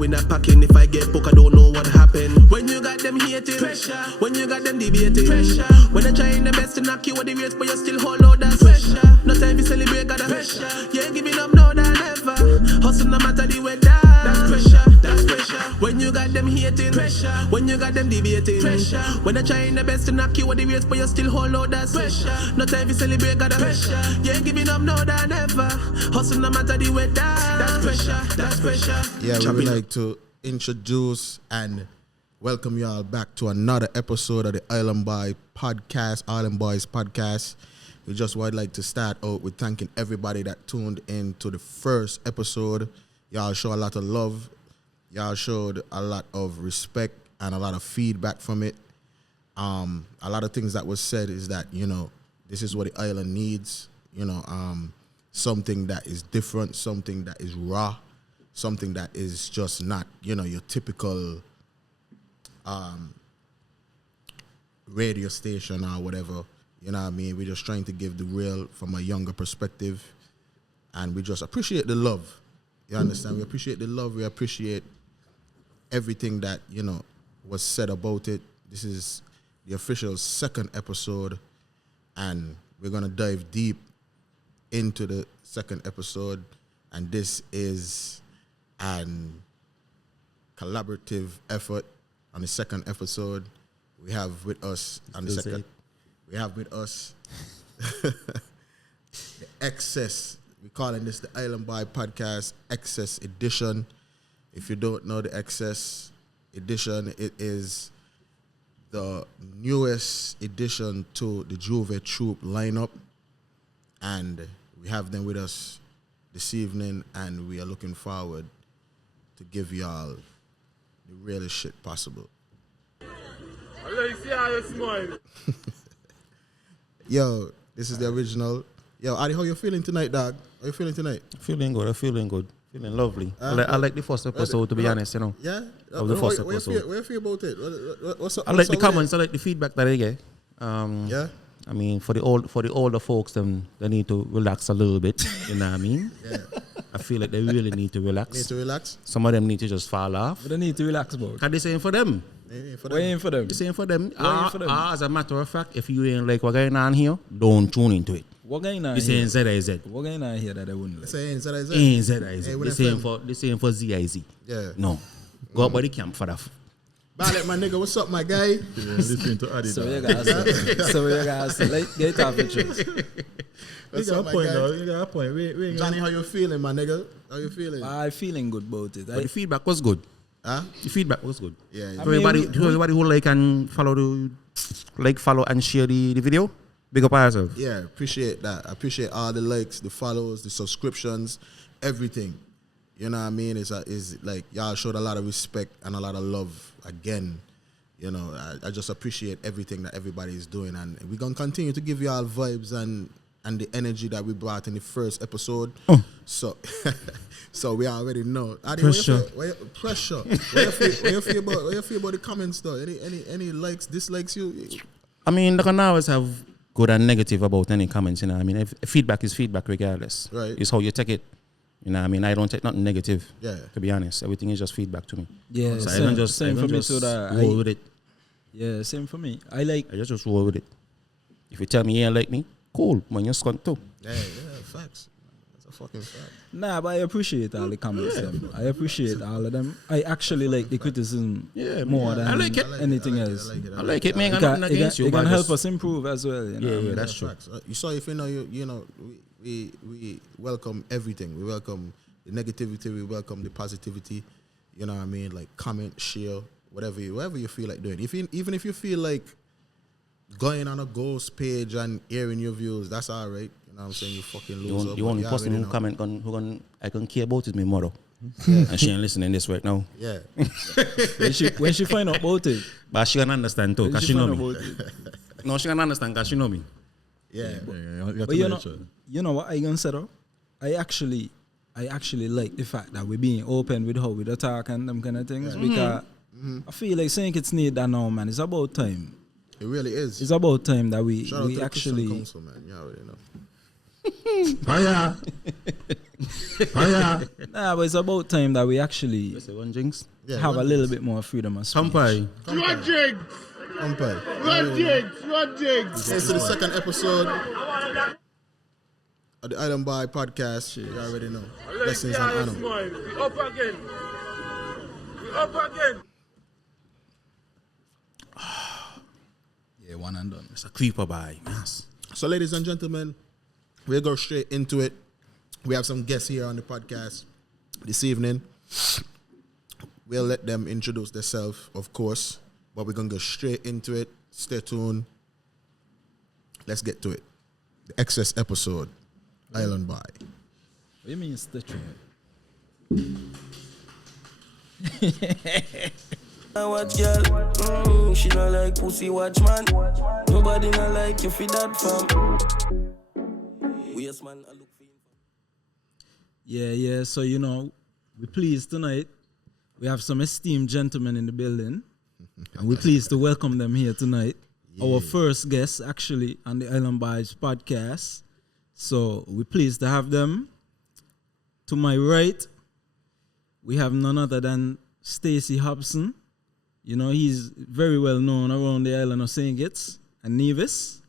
we not packing. If I get booked, I don't know what happened. When you got them hating, pressure. When you got them debating, pressure. When they're trying their best to knock you with the race, but you still hold out that pressure. No time to celebrate, got a pressure. You ain't giving up now than ever. Hustle no matter the weather. That's pressure, that's pressure. When you got them hating, pressure. When you got them debating, pressure. When they're trying their best to knock you with the race, but you still hold out that pressure. No time to celebrate, got a pressure. You ain't giving up now than ever. Hustle no matter the weather. That's pressure, that's pressure. Yeah, we would like to introduce and welcome you all back to another episode of the Island Boiis Podcast. We just would like to start out with thanking everybody that tuned in to the first episode. Y'all show a lot of love. Y'all showed a lot of respect and a lot of feedback from it. A lot of things that was said is that, you know, this is what the island needs. You know, something that is different, something that is raw, something that is just not, you know, your typical radio station or whatever. You know what I mean? We're just trying to give the real from a younger perspective, and we just appreciate the love. You understand? We appreciate the love. We appreciate everything that, you know, was said about it. This is the official second episode, and we're going to dive deep into the second episode, and this is an collaborative effort on the second episode. We have with us on the second. We have with us the Excess. We're calling this the Island Boiis Podcast Excess Edition. If you don't know the Excess Edition, it is the newest addition to the Jouvert Troupe lineup, and we have them with us this evening, and we are looking forward to give y'all the realest shit possible. I like to see how you smile. Yo, this is the original. Yo, Adi, how you feeling tonight, dog? How you feeling tonight? Feeling good. Feeling lovely. I like the first episode, to be honest, you know. Yeah? Of the first episode. What you feel about it? What's up? I like the comments. I like the feedback that I get. Yeah? I mean, for the older folks, they need to relax a little bit. You know what I mean? Yeah. I feel like they really need to relax. Need to relax? Some of them need to just fall off. But they need to relax, bro. Because they're saying for them. We're in for them. They're saying for them. As a matter of fact, if you ain't like what's going on here, don't tune into it. What going on here? They're saying ZIZ. What going on here that I wouldn't like? Saying ZIZ? Ain't ZIZ. They're saying for ZIZ. Yeah. No. Go up by the camp for that. Ballet, my nigga, what's up, my guy? Listening to Adi. So you guys get off the truth. What's You up, got my a point, guy? though. You got a point. We Johnny, how you feeling, my nigga? How you feeling? I'm feeling good about it. But the feedback was good. Huh? The feedback was good. Yeah. To everybody who like and follow follow and share the video, big up yourself. Yeah, appreciate that. I appreciate all the likes, the follows, the subscriptions, everything. You know what I mean? Is like y'all showed a lot of respect and a lot of love again. You know, I just appreciate everything that everybody is doing, and we're gonna continue to give y'all vibes and the energy that we brought in the first episode. So we already know. Adi, Pressure. Pressure. What you feel about the comments though? Any likes, dislikes you? I mean, they can always have good and negative about any comments, you know what I mean? If feedback is feedback regardless. Right. It's how you take it. You know what I mean? I don't take nothing negative. Yeah. To be honest. Everything is just feedback to me. Yeah, So same, I don't just same for me. just So that roll with it. yeah, same for me. I like. I just roll with it. If you tell me you ain't like me, cool. Man, you're skunt too. Yeah, facts. That's a fucking fact. Nah, but I appreciate all the comments. Them. I appreciate all of them. I actually like the criticism more than I like it. anything else. I like it, man. I got nothing against you. It can but help just- us improve as well. You know? Yeah, that's true. Facts. You saw, if you know, you know, we welcome everything. We welcome the negativity. We welcome the positivity. You know what I mean? Like comment, share, whatever you feel like doing. Even if you feel like going on a ghost page and airing your views, that's all right. You know what I'm saying? You fucking loser. The only person who comment I can care about is my mother. Yeah. And she ain't listening this right now. Yeah. when she find out about it, But she can understand too, because she know me. No, she can understand because she know me. Yeah. But you know what I gonna say though? I actually like the fact that we're being open with how we talk and them kind of things because I feel like saying it's need that now, man. It's about time. It really is. It's about time that we Shout out to the actually. Christian Council, man. You already know. Fire! Fire! Nah, but it's about time that we actually Say one jinx. Yeah, have a one little bit more freedom of speech. Kampai. One jig! Compare. One jig! One jig! This is the second episode of the Island Boiis Podcast. You already know. Blessings and honor. We up again! We up again! Yeah, one and done. It's a creeper by. Yes. So, ladies and gentlemen, we'll go straight into it. We have some guests here on the podcast this evening. We'll let them introduce themselves, of course, but we're going to go straight into it. Stay tuned. Let's get to it. The excess episode, Island Boiis. What do you mean stitching it? I watch girl, she not like pussy watch man. Nobody not like you for that fam. Yes man, I look for you. Yeah. So, you know, we're pleased tonight. We have some esteemed gentlemen in the building. And we're pleased to welcome them here tonight. Yeah. Our first guest, actually, on the Island Boiis Podcast. So, we're pleased to have them. To my right, we have none other than Stacey Hobson. You know, he's very well known around the island of St. Kitts and Nevis.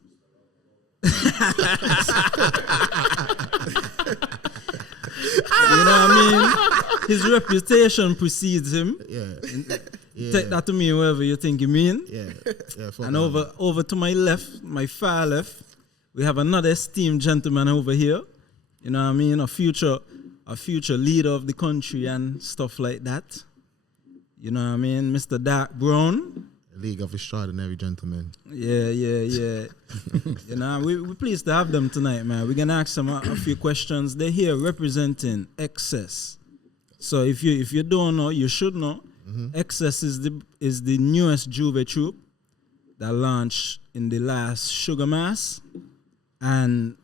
You know what I mean? His reputation precedes him. Yeah. Take that to me wherever you think you mean. Yeah. And over to my left, my far left, we have another esteemed gentleman over here. You know what I mean? A future leader of the country and stuff like that. You know what I mean? Mr. Darc Brown. League of Extraordinary Gentlemen. Yeah. You know, we're pleased to have them tonight, man. We're gonna ask them a few questions. They're here representing Excess. So if you don't know, you should know. Excess is the newest Jouvert Troupe that launched in the last Sugar Mass, and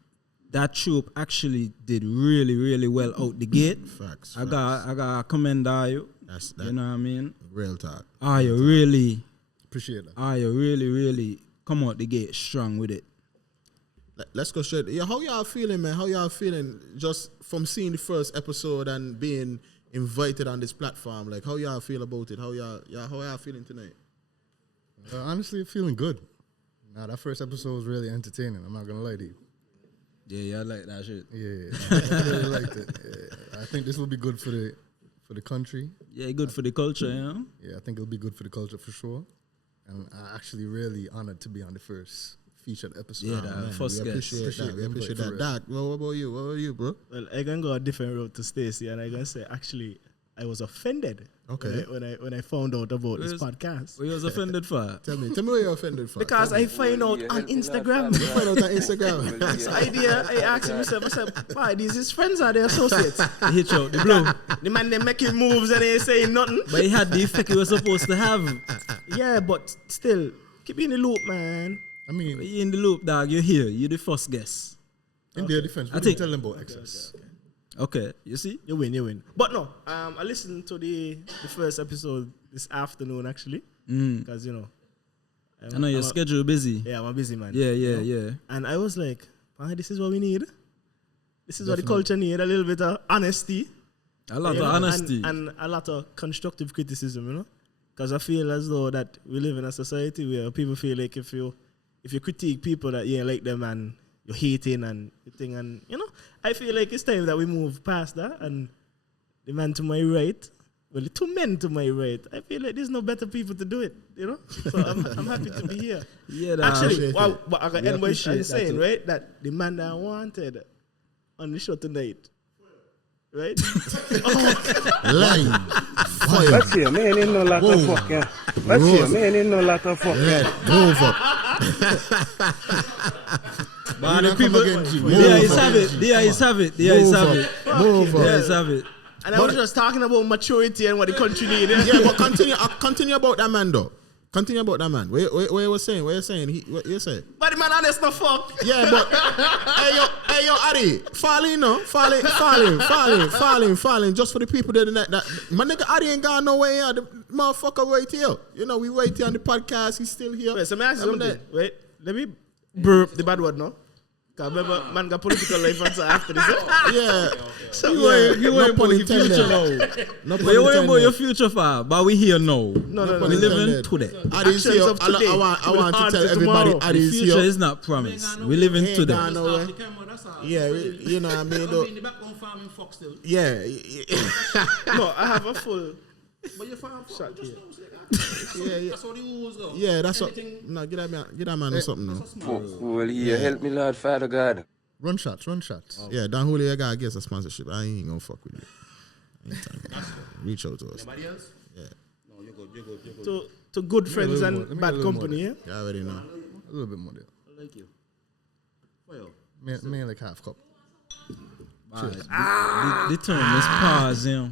that troupe actually did really, really well out the gate. Facts. I got commend you. That's You know what I mean? real talk. Are you really? Appreciate that. Are you really come out the gate strong with it? Let's go straight. Yeah, how y'all feeling, man? How y'all feeling just from seeing the first episode and being invited on this platform? Like, how y'all feel about it? How y'all feeling tonight? Honestly, feeling good. Nah, that first episode was really entertaining. I'm not gonna lie to you. Yeah, I like that shit. Yeah, I really liked it. Yeah. I think this will be good for the country. Yeah, good for the culture, you know? Yeah, I think it'll be good for the culture for sure. And I'm actually really honored to be on the first featured episode. Yeah, that first We guest. appreciate that. We appreciate For that. real. Darc, what about you? What about you, bro? Well, I can go a different route to Stacey, and I can say actually I was offended Okay. when I found out about this Yes. podcast. What you was offended for? Tell me what you're offended for. Because I find out on Instagram. find out on Instagram. This idea, I asked myself, I said, why, these his friends are their associates? He hit you out the blue. The man, they making moves and they ain't saying nothing. But he had the effect he was supposed to have. Yeah, but still, keep in the loop, man. I mean, You in the loop, dog. You're here. You're the first guest. in their defense, I we think- didn't tell them about excess. Okay, you see? You win. But no, I listened to the first episode this afternoon, actually. Because, you know. I know your schedule busy. Yeah, I'm a busy man. Yeah. And I was like, this is what we need. This is what the culture need. A little bit of honesty. A lot you of know, honesty. And a lot of constructive criticism, you know. Because I feel as though that we live in a society where people feel like if you critique people that you ain't like them and you're hating and you think, and you know, I feel like it's time that we move past that. And the man to my right, well, the two men to my right, I feel like there's no better people to do it, you know. So I'm happy to be here. Yeah, dog. Actually, Appreciate but I got We end by appreciate that saying, too. right, that the man that I wanted on the show tonight, right? Line. Fire. Let's see, man, ain't no lot of fuck, yeah. Let's see, man, ain't no lot of fuck. Red. Move up. But You the not people, come again, G. there Move is up. have it. There is have it. There is have it. Move There up. is have it. And I was just talking about maturity and what the country needs. Yeah, but continue about that man though. Continue about that man. What you were saying? What you saying? What you say? But the man honest no fuck. Yeah, but hey yo, Addy, falling. Just for the people that my nigga Addy ain't gone nowhere. Yeah, the motherfucker right here. You know, we right here on the podcast. He's still here. Wait, so may I ask you Remember something? Wait, let me burp the bad word now. Cause remember, man got political life and so after this. Yeah. So you no worry about pun your intended. future now. No pun But you worry about intended. your future, far. But we here now. No. We living today. I didn't say, Actions of today I want to will tell answer everybody, tomorrow. I The didn't see future is not promised. We living Ain't today. gone nowhere. Yeah, you know what I mean? Though. the background farming fox still. Yeah. No, I have a full. But you farm Shut here. Yeah. That's how the rules go. Yeah, that's what. No, get that man or something now. Well, yeah, help me, Lord Father God. Run shots. Yeah, Dan Julio got to get a sponsorship. I ain't gonna fuck with you. Anytime. Reach out to us. Anybody else? Yeah, No, you're good. To good friends little and more. Let me bad get a little company, yeah? you already know. A little bit more there. I like you. Well, Me like half cup. The term is pause, you know.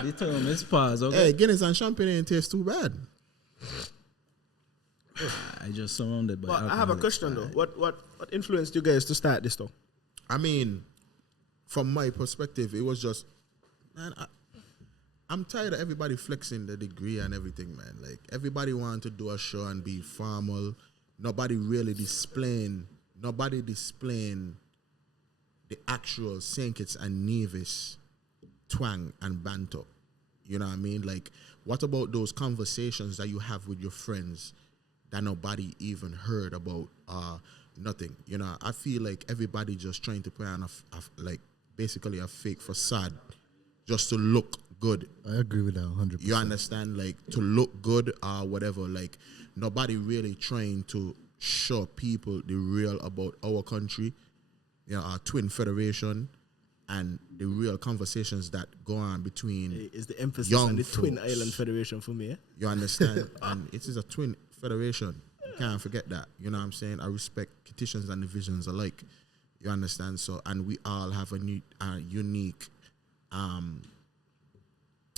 The term is pause, okay? Hey, Guinness and champagne ain't taste too bad. I just surrounded by But I have a alcoholics. question though. What influenced you guys to start this though? I mean, from my perspective, it was just, man, I'm tired of everybody flexing the degree and everything, man. Like, everybody wanted to do a show and be formal. Nobody really displaying the actual St. Kitts and Nevis twang and banter. You know what I mean? Like, what about those conversations that you have with your friends that nobody even heard about? Nothing. You know, I feel like everybody just trying to put on like basically a fake facade just to look good. I agree with that 100%. You understand? Like, to look good or whatever. Like, nobody really trying to show people the real about our country, you know, our twin federation, and the real conversations that go on between Is the emphasis young on the Twin folks. Island Federation for me, eh? You understand? And it is a twin federation. You can't forget that. You know what I'm saying? I respect petitions and divisions alike. You understand? So, and we all have a unique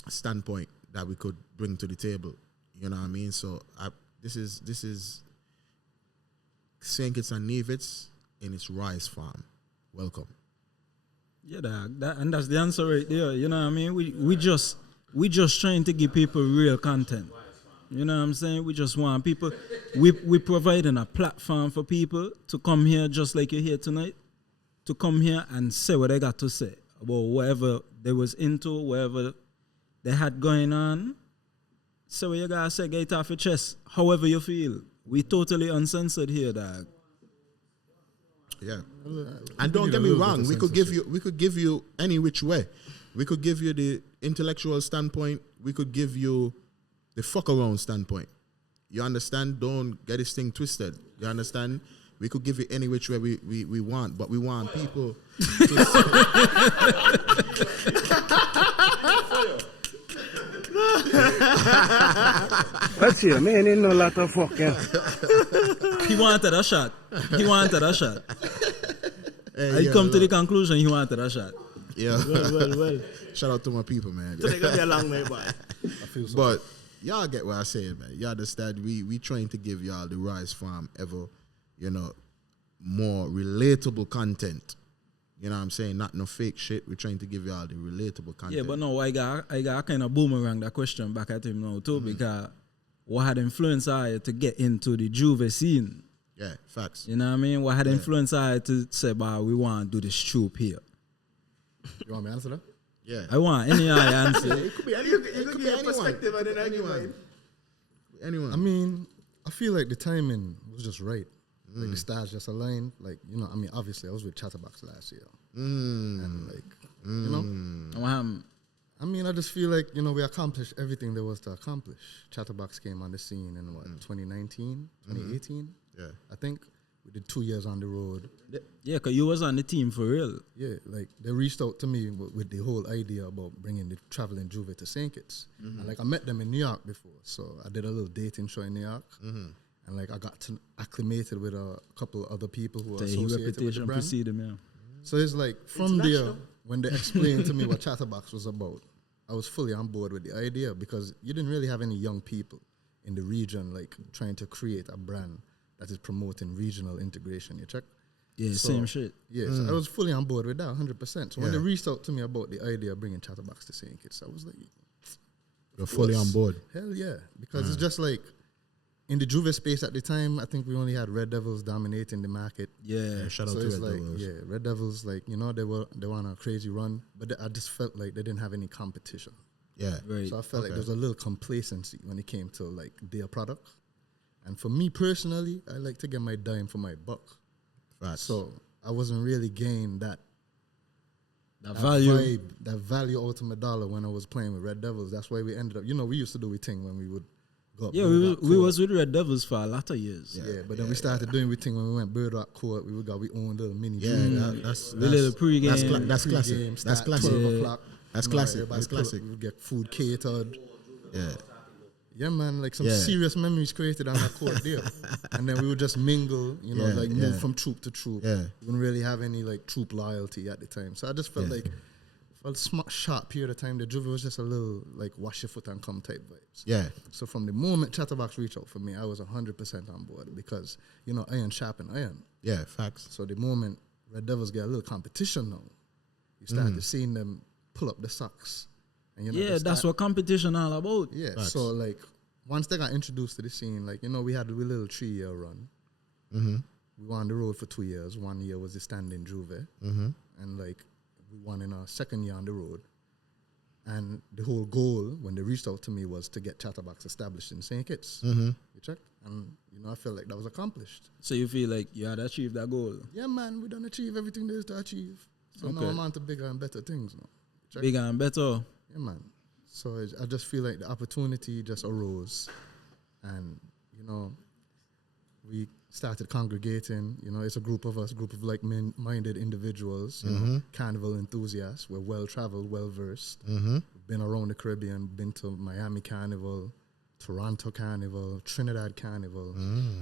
standpoint that we could bring to the table. You know what I mean? So, this is St. Kitts and Nevis in its rice farm. Welcome. Yeah, and that's the answer right there. You know what I mean? We just trying to give people real content. You know what I'm saying? We just want people. We providing a platform for people to come here, just like you're here tonight, to come here and say what they got to say about whatever they was into, whatever they had going on. Say what you gotta say, get it off your chest, however you feel. We totally uncensored here, dog. Yeah, and don't get me wrong. We could give you any which way. We could give you the intellectual standpoint. We could give you the fuck around standpoint. You understand? Don't get this thing twisted. You understand? We could give you any which way we want, but we want people to Let's see, man, ain't no lot of fucking. He wanted a shot. Hey, I yeah, come to the conclusion he wanted a shot. Yeah. Well. Shout out to my people, man. Today gonna be a long night, boy. But y'all get what I say, man. You understand? We trying to give y'all the rice farm ever, you know, more relatable content. You know what I'm saying? Not no fake shit. We're trying to give y'all the relatable content. Yeah, but no, I got kind of boomerang that question back at him now too, because what had influenced I to get into the Jouvert scene? Yeah, facts. You know what I mean? What had influenced I to say, "Bah, we want to do this troupe here"? You want me to answer that? Yeah. I want any answer. It could be any, you could give a perspective and then anyone. Anyone. I mean, I feel like the timing was just right. Like the stars just aligned. Like, you know, I mean, obviously I was with Chatterbox last year. And like, you know, I mean, I just feel like, you know, we accomplished everything there was to accomplish. Chatterbox came on the scene in 2019, 2018? Yeah. I think. We did 2 years on the road. Yeah, because you was on the team for real. Yeah, like they reached out to me with the whole idea about bringing the traveling Jouvert to St. Kitts. And like I met them in New York before, so I did a little dating show in New York. And like I got acclimated with a couple of other people who are associated with the reputation brand. precede him, yeah. So it's like from there, when they explained to me what Chatterbox was about, I was fully on board with the idea because you didn't really have any young people in the region like trying to create a brand that is promoting regional integration. You check? Yeah, same shit. Yeah, so I was fully on board with that 100%. So when they reached out to me about the idea of bringing Chatterbox to St. Kitts, I was like, You're fully on board. hell yeah. Because it's just like, in the Jouvert space at the time, I think we only had Red Devils dominating the market. Yeah. Shout out So to it's Red like, Devils. yeah, Red Devils, like, you know, they were on a crazy run, but I just felt like they didn't have any competition. Yeah. Right. So I felt like there was a little complacency when it came to like their product. And for me personally, I like to get my dime for my buck. Facts. So I wasn't really getting that value. vibe, that value out of my dollar when I was playing with Red Devils. That's why we ended up, you know, we used to do a thing when we would go up. Yeah, Bird we Rock was with Red Devils for a lot of years. Yeah, but then we started doing we thing when we went Bird Rock Court. We got we own little mini. Yeah, that's The little pregame. That's classic. pregame, That's start classic. 12 o'clock. That's You know, classic. everybody That's pull up, classic. We would get food catered. Yeah. Yeah, man, like some Yeah. serious memories created on that court there. And then we would just mingle, you know, Yeah, like move yeah. from troop to troop. Yeah. We wouldn't really have any like troop loyalty at the time. So I just felt like for a short period of time, the Jouvert was just a little like wash your foot and come type vibes. Yeah. So from the moment Chatterbox reached out for me, I was 100% on board because, you know, iron sharpen iron. Yeah. Facts. So the moment Red Devils get a little competition now, you started seeing them pull up the socks. And, you know, Yeah, they that's start- what competition all about. Yeah, Facts. so like once they got introduced to the scene, like, you know, we had a little 3-year run. Mm-hmm. We were on the road for 2 years. 1 year was the standing Jouvert. Mm-hmm. And like we won in our second year on the road. And the whole goal when they reached out to me was to get Chatterbox established in St. Kitts. Mm-hmm. You checked? And, you know, I felt like that was accomplished. So you feel like you had achieved that goal. Yeah, man, we done achieve everything there is to achieve. So now Okay. I'm on to bigger and better things now. Check? Bigger and better. Yeah, man. So I just feel like the opportunity just arose. And, you know, we started congregating. You know, it's a group of us, group of like-minded individuals, you know, carnival enthusiasts. We're well-traveled, well-versed. Mm-hmm. Been around the Caribbean, been to Miami Carnival, Toronto Carnival, Trinidad Carnival,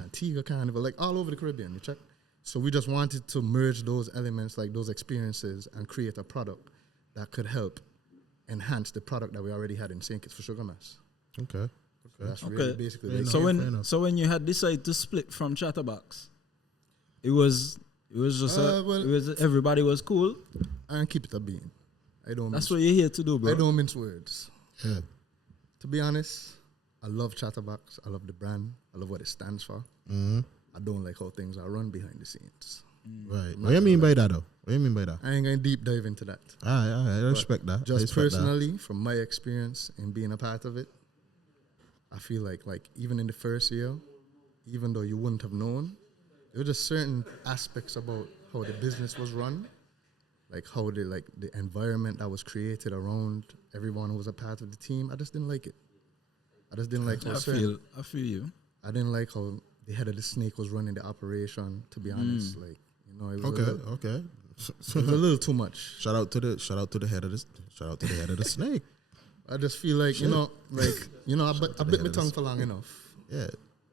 Antigua Carnival, like all over the Caribbean, you check? So we just wanted to merge those elements, like those experiences, and create a product that could help enhance the product that we already had in St. Kitts for Sugar Mass. Okay. So that's really Okay. basically Fair the So enough. when when you had decided to split from Chatterbox, it was just well- it was everybody was cool. and keep it a bean. I don't That's mince, what you're here to do, bro. I don't mince words. Yeah. To be honest, I love Chatterbox. I love the brand. I love what it stands for. Mm-hmm. I don't like how things are run behind the scenes. Right. What do you mean by that, though? What do you mean by that? I ain't gonna deep dive into that. I respect that. I Just respect that. personally, from my experience in being a part of it, I feel like even in the first year, even though you wouldn't have known, there were just certain aspects about how the business was run, like how the environment that was created around everyone who was a part of the team. I just didn't like it. I just didn't like how I feel you. I didn't like how the head of the snake was running the operation. To be honest, like, you know, it was Okay. it was a little too much. Shout out to the head of the snake. I just feel like, I bit my tongue for long enough. Yeah.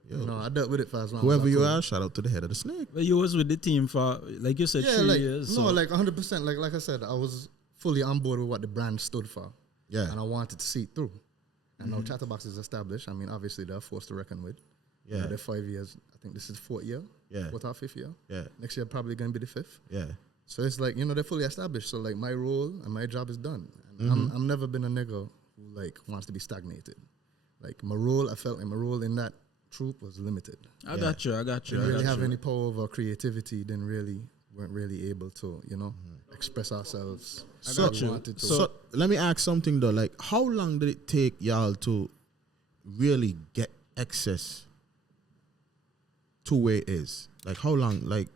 Yo. You know, I dealt with it for as long Whoever as I you could. are, shout out to the head of the snake. But you was with the team for, like you said, Yeah, 3 like, years. no, so like 100%. Like I said, I was fully on board with what the brand stood for. Yeah. And I wanted to see it through. And now Chatterbox is established. I mean, obviously, they're a force to reckon with. You know, Yeah. they're 5 years. I think this is 4th year. Yeah. Fourth or 5th year. Yeah. Next year, probably going to be the 5th. Yeah. So it's like, they're fully established. So, like, my role and my job is done. And Mm-hmm. I'm never been a nigga who, like, wants to be stagnated. Like, I felt like my role in that troupe was limited. I got you. Didn't really have any power over creativity. Weren't really able to, express ourselves. So, as we wanted to. so let me ask something though. Like, how long did it take y'all to really get access to where it is? Like, how long? Like,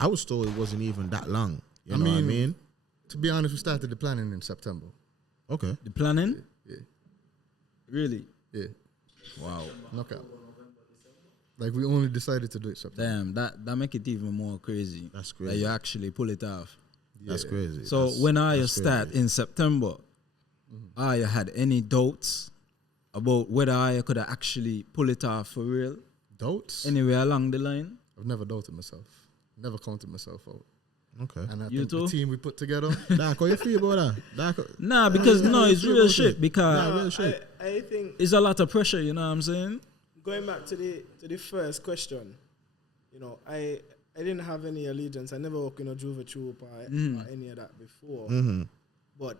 I was told it wasn't even that long. You know what I mean? To be honest, we started the planning in September. Okay. The planning? Yeah. Really? Yeah. Wow. Knockout. Like, we only decided to do it September. Damn, that make it even more crazy. That's That crazy. you actually pull it off. That's crazy. So That's- when I that's start crazy. in September, I had any doubts about whether I could actually pull it off for real Doubts? anywhere along the line. I've never doubted myself. Never counted myself out. Okay. And I You think too? the team we put together, Darc, how you feel about that? Darc, Nah, because no, it's real shit. Because real shit. I think it's a lot of pressure. You know what I'm saying? going back to the first question, I didn't have any allegiance. I never worked in a Jouvert Troupe or any of that before. Mm-hmm. But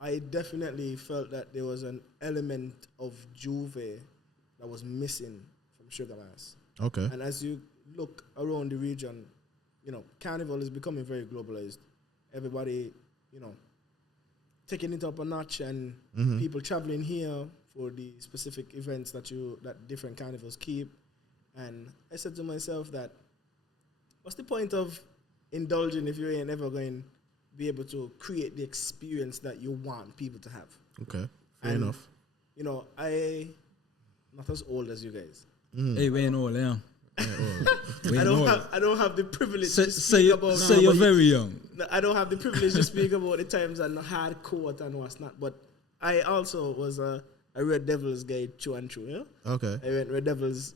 I definitely felt that there was an element of Jouvert that was missing from Sugar Mass. Okay. And as you look around the region, you know, carnival is becoming very globalized. Everybody, you know, taking it up a notch, and people traveling here for the specific events that different carnivals keep. And I said to myself that, what's the point of indulging if you ain't ever going to be able to create the experience that you want people to have? Okay, fair enough. You know, I'm not as old as you guys. Hey, we ain't old, yeah. I don't have the privilege to Say speak about. you're very young. I don't have the privilege to speak about the times and hardcore and what's not. But I also was a Red Devils guy through and through. You know? Okay. I went Red Devils.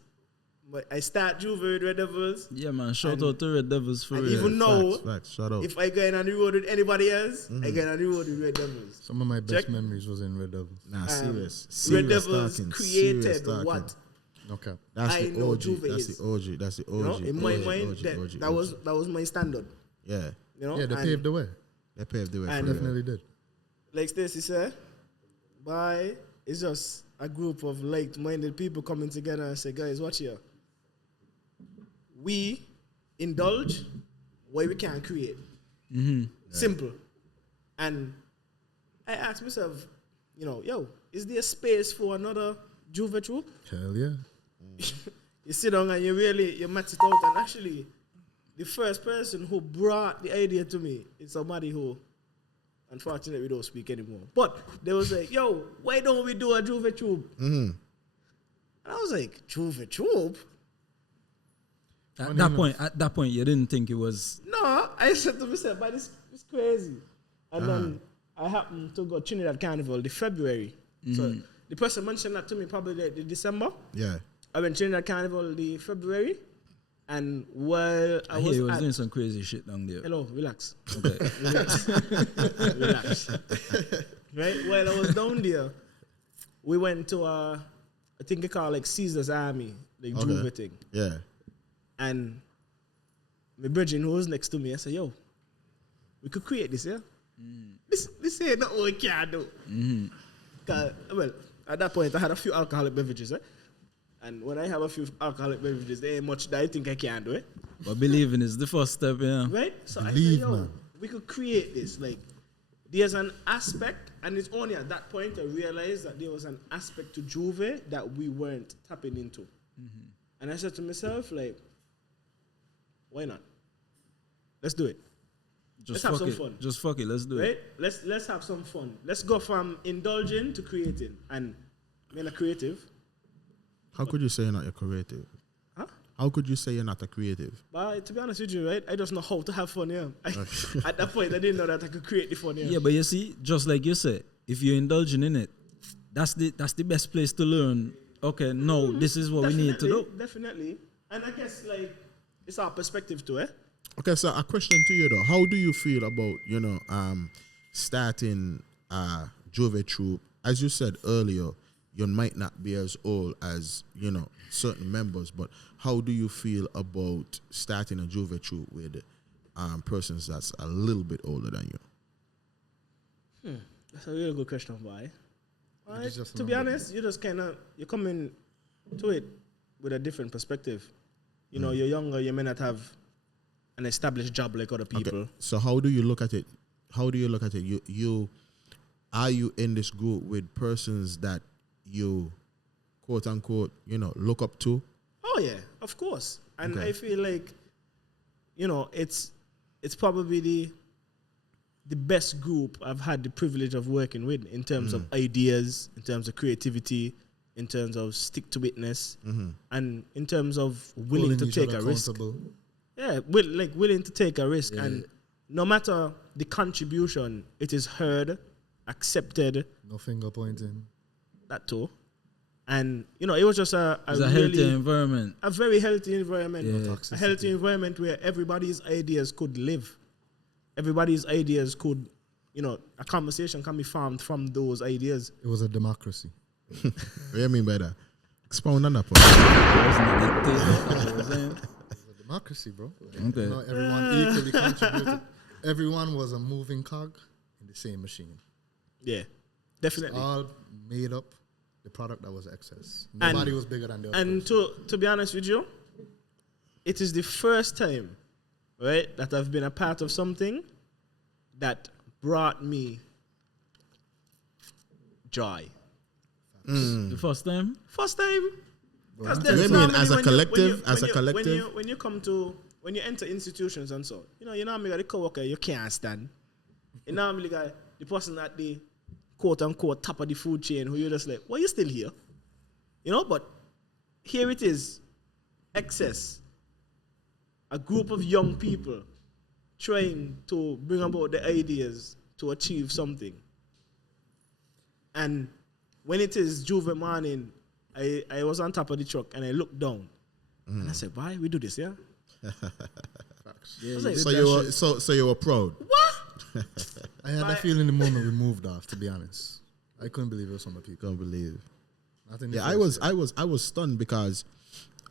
But I start Jouvert with Red Devils. Yeah, man. Shout out to Red Devils for and real. even now, Facts. Shout out. if I go on the road with anybody else, I go on the road with Red Devils. Some of my best memories was in Red Devils. Nah, serious. Red Devils talking, created talking. what Okay. That's I the know OG. Jouvert That's is. the OG. That's the OG. You know, in my OG, mind, OG. that was my standard. Yeah. You know, Yeah, they paved the way. They paved the way. And for Definitely did. like Stacey said, it's just a group of like-minded people coming together and say, guys, watch here. We indulge where we can create. Simple. And I asked myself, you know, is there space for another Jouvert Troupe? Hell yeah. You sit down and you match it out, and actually the first person who brought the idea to me is somebody who, unfortunately, we don't speak anymore. But they was like, why don't we do a Jouvert Troupe? And I was like, Jouvert Troupe? At that point, you didn't think it was. No, I said to myself, but it's crazy. And then I happened to go Trinidad Carnival the February. So the person mentioned that to me probably the December. Yeah. I went Trinidad Carnival the February, and while I was doing some crazy shit down there. Hello, relax. Okay. Relax. Right? While I was down there, we went to I think they call like Caesar's Army, like Jouvert thing. Yeah. And my brother who was next to me, I said, we could create this, yeah? This ain't not what we can do. Well, at that point, I had a few alcoholic beverages, and when I have a few alcoholic beverages, there ain't much that I think I can do, But believing is the first step, yeah. Right? So Believe, I said, man. we could create this. Like, there's an aspect, and it's only at that point I realized that there was an aspect to Jouvert that we weren't tapping into. And I said to myself, like, why not? Let's do it. Let's have some fun. Just fuck it. Let's do Right? it. Let's have some fun. Let's go from indulging to creating. And I'm a creative. How could you say you're not a creative? Huh? How could you say you're not a creative? But to be honest with you, right, I just know how to have fun here. At that point, I didn't know that I could create the fun here. Yeah, but you see, just like you said, if you're indulging in it, that's the best place to learn. Okay, no, this is what we need to do. Definitely. And I guess, like, it's our perspective too, Okay, so a question to you though. How do you feel about, starting Jouvert Troupe? As you said earlier, you might not be as old as, certain members, but how do you feel about starting a Jouvert Troupe with persons that's a little bit older than you? That's a really good question, boy. Right? just To be honest, you just you come in to it with a different perspective. You're younger, you may not have an established job like other people. Okay. So how do you look at it? You are you in this group with persons that you quote unquote, look up to? Oh yeah, of course. And Okay. I feel like, it's probably the best group I've had the privilege of working with in terms of ideas, in terms of creativity, in terms of stick-to-itness, and in terms of willing Holding to each take other a risk. accountable. Yeah, willing to take a risk. And no matter the contribution, it is heard, accepted, No finger pointing. that too. And, it was just a It's a really healthy environment. a very healthy environment. Yeah. A healthy environment where everybody's ideas could live. Everybody's ideas could, a conversation can be formed from those ideas. It was a democracy. What do you mean by that? Expound on that point. It wasn't a dictator. It was a democracy, bro. Okay. Everyone equally contributed. Everyone was a moving cog in the same machine. Yeah, definitely. All made up the product that was excess. Nobody was bigger than the other. And to be honest with you, it is the first time, right, that I've been a part of something that brought me joy. The first time? First time. Because You there's mean normally as a when collective? when you come to, when you enter institutions and so, you normally got the coworker you can't stand. You normally got the person at the quote unquote top of the food chain who you're just like, well, you still here? But here it is, excess. A group of young people trying to bring about the ideas to achieve something. And when it is Jouvert morning, I was on top of the truck and I looked down. And I said, why we do this, yeah? Yeah, like, So you were proud. What? I had that feeling the moment we moved off, to be honest. I couldn't believe it was some people. Can't believe. Yeah, I was stunned because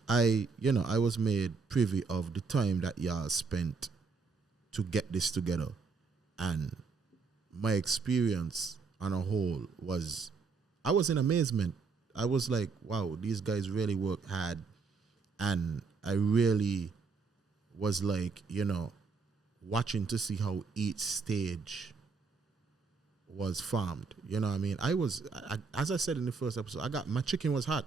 I was made privy of the time that y'all spent to get this together, and my experience on a whole was, I was in amazement. I was like, wow, these guys really work hard, and I really was like, watching to see how each stage was farmed. You know what I mean? As I said in the first episode, my chicken was hot.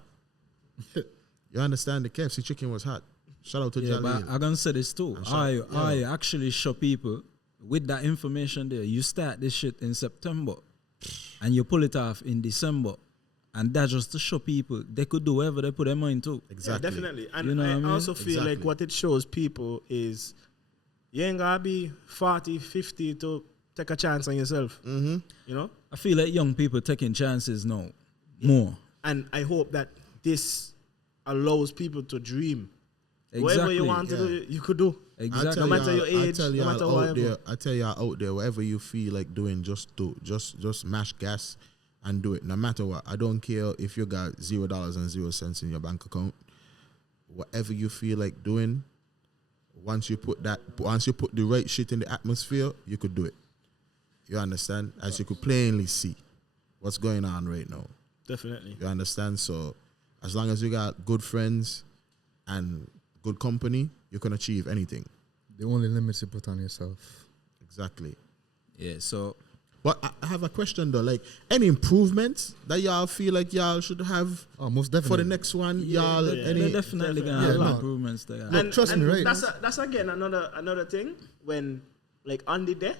You understand? The KFC chicken was hot. Shout out to yeah, Jaleel. but I'm gonna say this too. I actually show people with that information there. You start this shit in September, and you pull it off in December, and that's just to show people they could do whatever they put their mind to. Exactly. Yeah, definitely. And I also feel like what it shows people is you ain't gotta be 40, 50 to take a chance on yourself. Mm-hmm. I feel like young people taking chances now more. And I hope that this allows people to dream. Exactly. Whatever you want to do, you could do. Exactly. No matter your age, no matter whatever. I tell y'all out there, whatever you feel like doing, just do. Just mash gas and do it. No matter what. I don't care if you got $0.00 in your bank account. Whatever you feel like doing, once you put the right shit in the atmosphere, you could do it. You understand? As you could plainly see what's going on right now. Definitely. You understand? So as long as you got good friends and good company, you can achieve anything. The only limits you put on yourself. Exactly. Yeah, so. But I have a question though, like any improvements that y'all feel like y'all should have most definitely. for the next one? They're definitely gonna have improvements there. And trust me, right? That's again another thing when like on the day.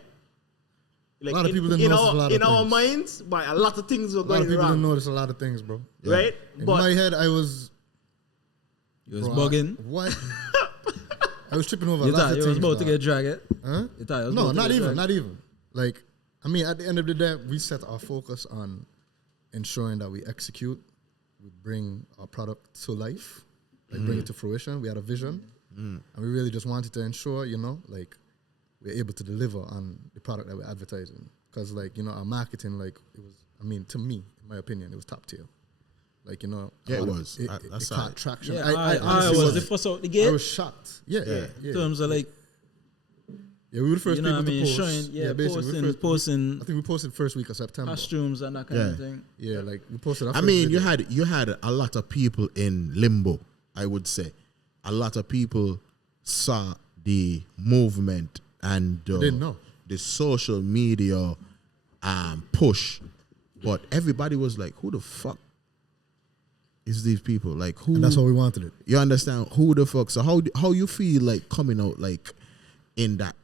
Like a lot of people didn't notice a lot of in our things. minds, but a lot of things were A lot going of people wrong. didn't notice a lot of things, bro. Right? In But my head, I was... You was bugging. What? I was tripping over You a lot thought of you things. was about to dog. get dragged? Huh? You thought you was No, about to not get even, dragged? not even. Like, I mean, at the end of the day, we set our focus on ensuring that we execute, we bring our product to life, like bring it to fruition. We had a vision, and we really just wanted to ensure, like we're able to deliver on the product that we're advertising. Because, like, our marketing, like, it was, I mean, to me, in my opinion, it was top tier. Like, Yeah, it was. It That's caught traction. Yeah, I honestly was the first out the gate. I was shocked. Yeah. In terms of like, Yeah, we were the first you know people what I mean, to post. showing, basically, posting I think we posted first week of September. costumes and that kind of thing. Yeah, like we posted. Our I first mean, video. you had a lot of people in limbo, I would say. A lot of people saw the movement and didn't know. the social media push, but everybody was like, who the fuck is these people? Like, who? And that's why we wanted it. You understand? Who the fuck? So how you feel like coming out like in that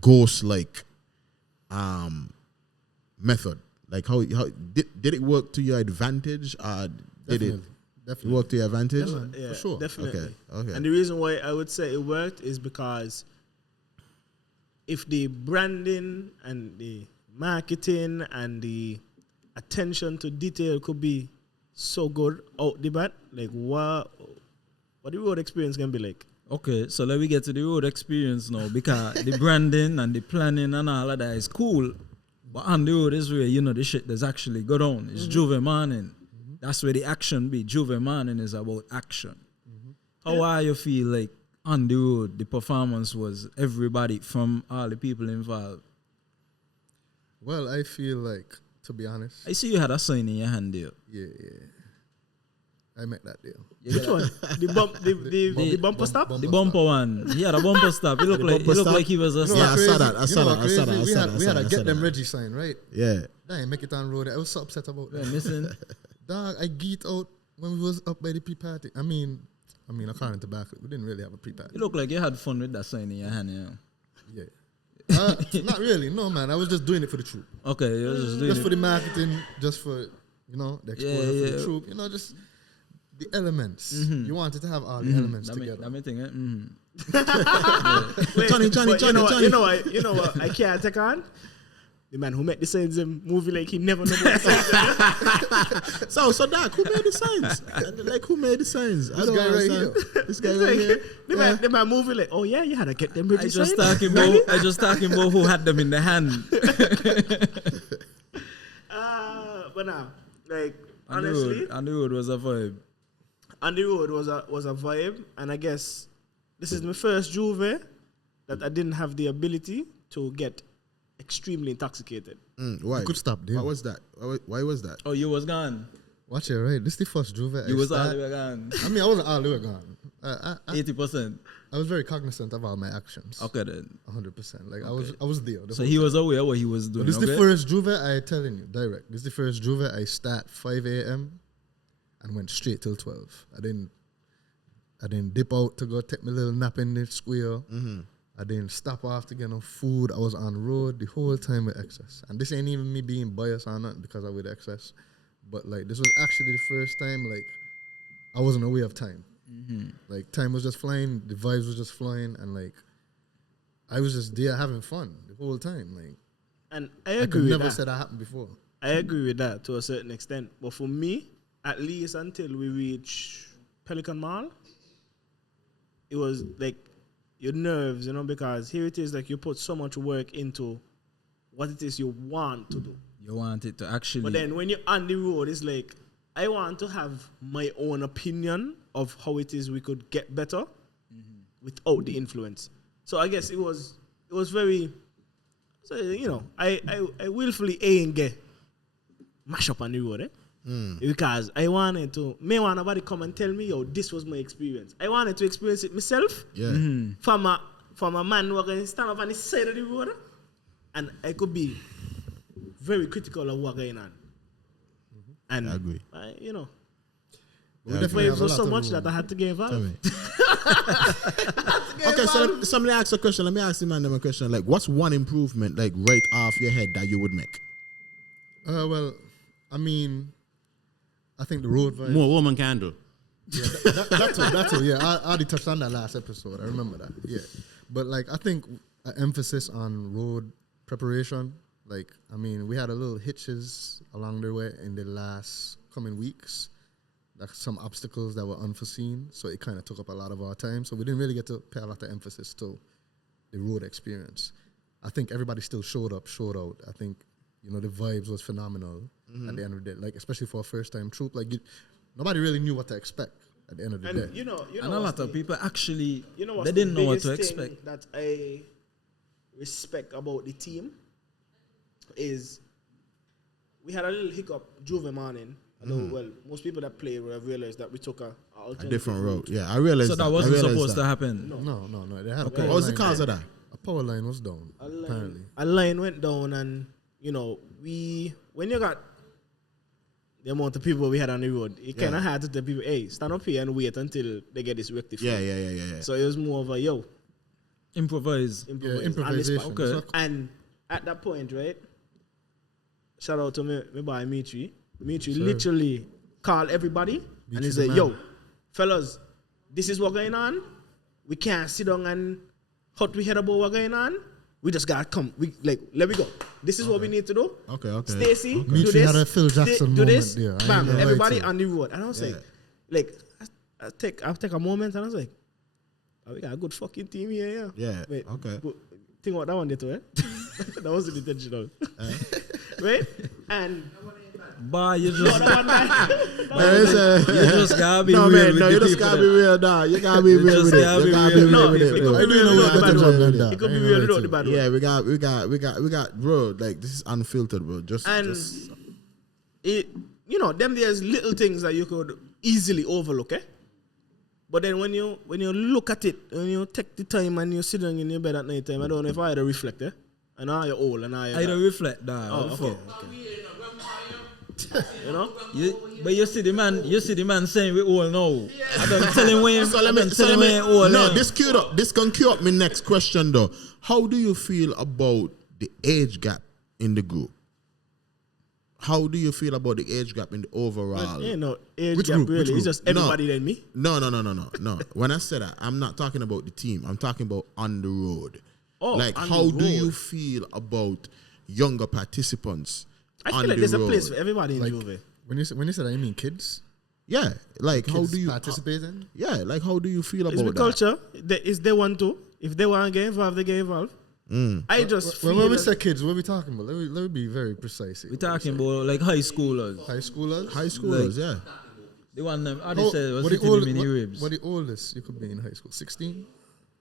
ghost like method? Like how did it work to your advantage? Did it Definitely. work to your advantage? Yeah, for sure. Definitely. Okay. And the reason why I would say it worked is because if the branding and the marketing and the attention to detail could be so good out the bat, like what the road experience can be like. Okay, so let me get to the road experience now, because the branding and the planning and all of that is cool. But on the road is where, the shit that's actually go on. It's Jouvert morning. That's where the action be. Jouvert morning is about action. How are you feel like on the road, the performance was everybody from all the people involved? Well, I feel like to be honest. I see you had a sign in your hand there. Yeah. I met that deal. Which one? The bumper stop? The bumper one. He had a bumper stop. He looked like he was a You know what crazy? I saw that. We had a get them Reggie sign, right? Yeah. Damn, make it on road. I was so upset about that. missing. Dog, I geeked out when we was up by the pre-party. I mean, according to back, we didn't really have a pre-party. You look like you had fun with that sign in your hand, Yeah. Not really, no man. I was just doing it for the troop. Okay, you were just doing for the marketing, just for the exposure for the troop. Just the elements. You wanted to have all the elements together. That mean thing, eh? Johnny. You know what? I can't take on. The man who made the signs movie like he never know what So Darc, who made the signs? Like who made the signs? This guy right here. This guy right here. The man movie like, oh yeah, you had to get them ready. I just talking about who had them in the hand. But now, like honestly, on the road was a vibe. On the road was a vibe, and I guess this is my first Jouvert that I didn't have the ability to get extremely intoxicated. Why? You could stop there. What was that? Why was that? Oh, you was gone. Watch it, right? This is the first Jouvert. You was all the way gone. I mean, I wasn't all the way gone. 80%. I was very cognizant of all my actions. Okay then. 100%. Like I was there. So he was aware what he was doing. This is the first Jouvert I telling you direct. This is the first Jouvert I start 5 a.m. and went straight till 12. I didn't dip out to go take my little nap in the square. I didn't stop off to get no food. I was on road the whole time with excess. And this ain't even me being biased or not because I with excess. But like this was actually the first time like I wasn't aware of time. Like time was just flying, the vibes was just flying, and like I was just there having fun the whole time. Like, and I agree with never that. said that happened before. I agree with that to a certain extent. But for me, at least until we reach Pelican Mall, it was like your nerves, because here it is like you put so much work into what it is you want to do. You want it to actually. But then when you're on the road, it's like, I want to have my own opinion of how it is we could get better without the influence. So I guess it was very, I willfully ain't get mash up on the road, because I wanted to, want nobody come and tell me, yo, this was my experience. I wanted to experience it myself. Yeah. From a man who can stand up on the side of the road, and I could be very critical of what's going on. And I agree. The waves was so much that I had to get involved. Okay, so somebody asked a question. Let me ask the man a question. Like, what's one improvement, like, right off your head that you would make? Well, I mean, I think the road vibe. More woman candle. Yeah, that too. Yeah, I already touched on that last episode. I remember that. Yeah, but like I think an emphasis on road preparation. Like, I mean, we had a little hitches along the way in the last coming weeks. Like some obstacles that were unforeseen, so it kind of took up a lot of our time. So we didn't really get to pay a lot of emphasis to the road experience. I think everybody still showed out. I think the vibes was phenomenal at the end of the day. Like especially for a first time troop, like nobody really knew what to expect at the end of the day. And a lot of people actually they didn't know what to expect. That I respect about the team is we had a little hiccup Jouvert morning. Well, most people that play will have realized that we took a different route. Yeah, I realized. So that wasn't supposed to happen. No. They had okay. What was the cause of that? A power line was down. Apparently, a line went down, and when you got the amount of people we had on the road, it kind of had to tell people, hey, stand up here and wait until they get this rectified. Yeah. So it was more of a improvise. Improvisation. Okay. And at that point, right? Shout out to my boy Mitri. Mitri literally called everybody and he said, yo, fellas, this is what's going on. We can't sit down and hot we head about what's going on. We just gotta come. Let me go. This is what we need to do. Okay. Stacey, do Mitri this. had a Phil Jackson do moment this. there. Bam, everybody on the road. And I was I take a moment and I was like, oh, we got a good fucking team here. Yeah. Wait, okay. Think what that one did to it. That wasn't intentional. Right? And But you just You just gotta be no, real man, with no, the you just people gotta that- be real, nah. You gotta be real with it. gotta You be gotta real be with real it. with It it. could I be do real know without the better bad job word. than that. It could be I ain't real gonna without lie the to bad Yeah, word. we got, bro. Like this is unfiltered, bro. Just And it, you know, them there's little things that you could easily overlook, eh? But then when you look at it, when you take the time and you sit down in your bed at night time, I don't know if I had a reflector, and now you're old, and now you're I don't reflect that. Oh, okay. You know? But you see the man saying we all know. I don't tell him when. So let me. all This queued up. This can queue up my next question though. How do you feel about the age gap in the group? How do you feel about the age gap in the overall? You know, age Which gap group? Which really. It's group? just everybody than me. No. When I said that, I'm not talking about the team. I'm talking about on the road. Oh, like, on how the do you road. feel about younger participants? I on feel like the there's a road? place for everybody in Like, Juve. when you say that, you mean kids? Yeah, like how Kids do you participating? Yeah, like how do you feel It's about the that? culture. Is they want to. If they want to get involved, they get involved. I just feel When we that- say kids, what are we talking about? Let me be very precise. We're talking about like high schoolers. high schoolers. High schoolers, yeah. The one them, how they How- say was what the hitting old- them in the what- ribs. What the oldest you could be in high school? 16?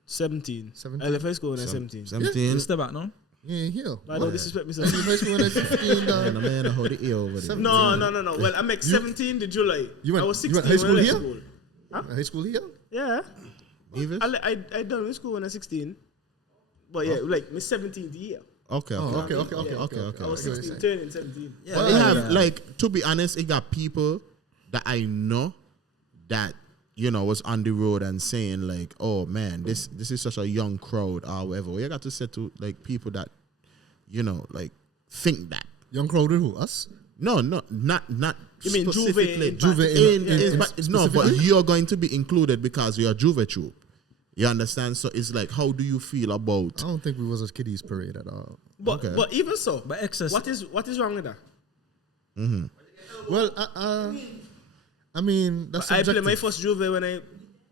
17. 17. I left high school when I was 17. 17. You step back now. Yeah, here. I don't disrespect myself. High school when I was 15, And a man hold the ear over there. No. Well, I make 17 the July. You went- I was you 16 went high school when I here? left school. High school here? Yeah. Mavis? I done with school when I was 16. But yeah, like my 17th year. Okay. I I was 16, turning 17. Yeah, But it have like, to be honest, it got people that I know that was on the road and saying like, oh man, this is such a young crowd or whatever. You got to say to like people that like think that. Young crowd with who? Us? No, not You mean Juve specifically. in Juve No, but specifically? you're going to be included because you're a Jouvert Troupe. You understand? So it's like, how do you feel about? I don't think we was a kiddies parade at all. But Okay. but even so, But excess. what is wrong with that? Well, I mean, that's I played subjective. my first Juve when I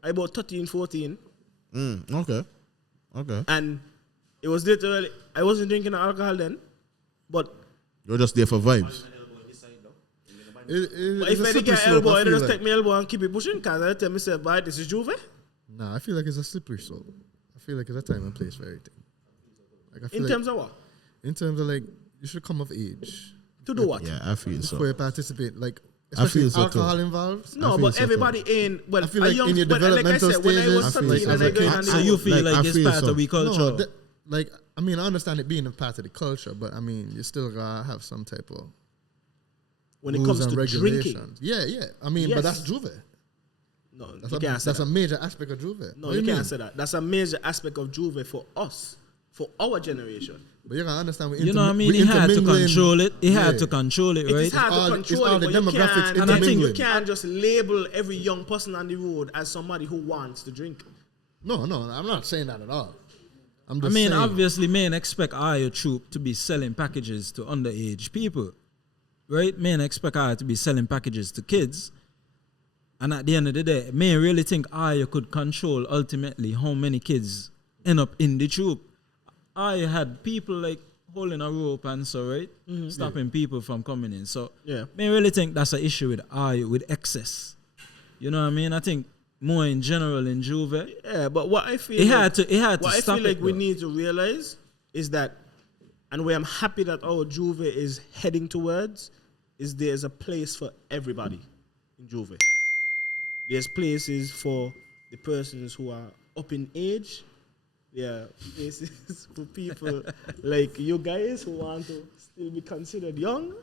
about 13, 14, Okay. and it was literally I wasn't drinking alcohol then, but You're just there for vibes. if it's a I slippery get slope, elbow, I I feel just like. take my elbow and keep it pushing because I tell myself, "Boy, this is Juve." Nah, I feel like it's a slippery slope. I feel like it's a time and place for everything. Like I feel In like terms of what? in terms of like you should come of age To do what? Yeah, I feel so. before you participate. Like I especially feel if so too. alcohol involved. No, feel but so everybody ain't. Well, I feel a like young, in your but like I developmental said, when I was stages, 17 like, and I as a going kid. on the So you road, feel like I it's feel part so. of we culture. No, like I mean, I understand it being a part of the culture, but I mean, you still gotta have some type of when it rules comes and to drinking, regulations. Yeah. I mean, Yes. but that's Juve. no, That's, you can't say that's a that. major aspect of Juve. No, What you do mean? can't say that. That's a major aspect of Juve for us, for our generation. But you gotta understand. You know what I mean? He had to control it. He had to control it, It right? is hard all- to it's control all it, the but you demographics can't, And I think- you intermingling. can't just label every young person on the road as somebody who wants to drink. No, I'm not saying that at all. I'm I just mean, saying, obviously, men expect our troop to be selling packages to underage people, right? Men expect I to be selling packages to kids. And at the end of the day, men really think I could control ultimately how many kids end up in the troop. I had people like holding a rope and so, right? Stopping people from coming in. So, Yeah. men really think that's an issue with excess. You know what I mean? I think more in general in Juve, Yeah, but what I feel it had to what I stop feel like it, we though. need to realize is that, and where I'm happy that our Juve is heading towards, is there's a place for everybody in Juve. There's places for the persons who are up in age. Yeah, places for people like you guys who want to still be considered young.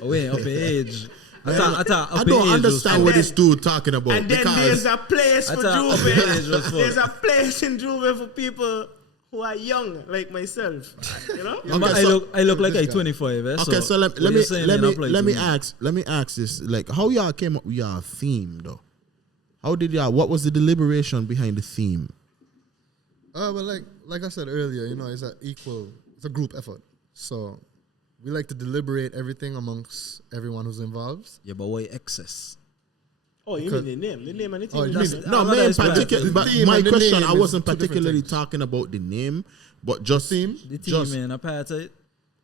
Oh, wait, up in age. I thought I up in don't age understand was what this dude talking about. And then there's a place I for thought up in age was Juve. for- There's a place in Juve for people who are young, like myself. You know? But Okay, I look like I'm 25. Eh? Okay, so let what you're saying then applies to me. let me ask this: like, how y'all came up with your theme though? How did y'all? What was the deliberation behind the theme? well, like I said earlier, it's it's a group effort. So we like to deliberate everything amongst everyone who's involved. Yeah, but why excess? Oh, you mean the name? The name and the thing. Oh, you That's mean- it. No, that man, is right. particular. The But theme my and the question, name I is wasn't two different particularly things. talking about the name, but just Theme? The team, Just man, a part of it.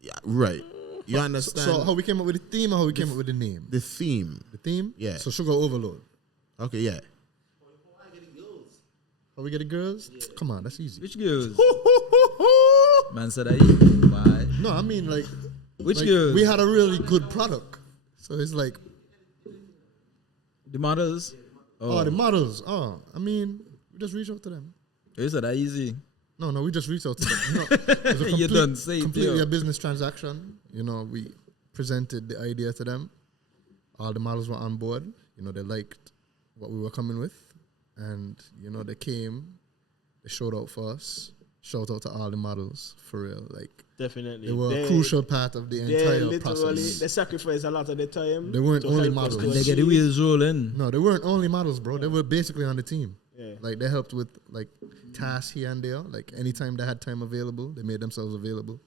yeah, right. You understand? So how we came up with the theme or how we came up with the name? The theme. The theme? Yeah. So Sugar Overload. Okay, yeah. How we getting girls? Come on, that's easy. Which girls? Man said why? No, I mean like Which like, girls? we had a really good product. So it's like The models? oh the models. Oh, I mean, we just reach out to them. You said that easy. No, we just reached out to them. No, it was a You done say it, completely yo. a business transaction. You know, we presented the idea to them. All the models were on board. You know, they liked what we were coming with. And, you know, they came, they showed out for us. Shout out to all the models, for real. Like, Definitely. they were a crucial part of the entire process. They sacrificed a lot of their time. They weren't to only help us models. to They get the achieve. wheels rolling. No, they weren't only models, bro. They were basically on the team. Yeah. Like, they helped with, like, tasks here and there. Like, anytime they had time available, they made themselves available.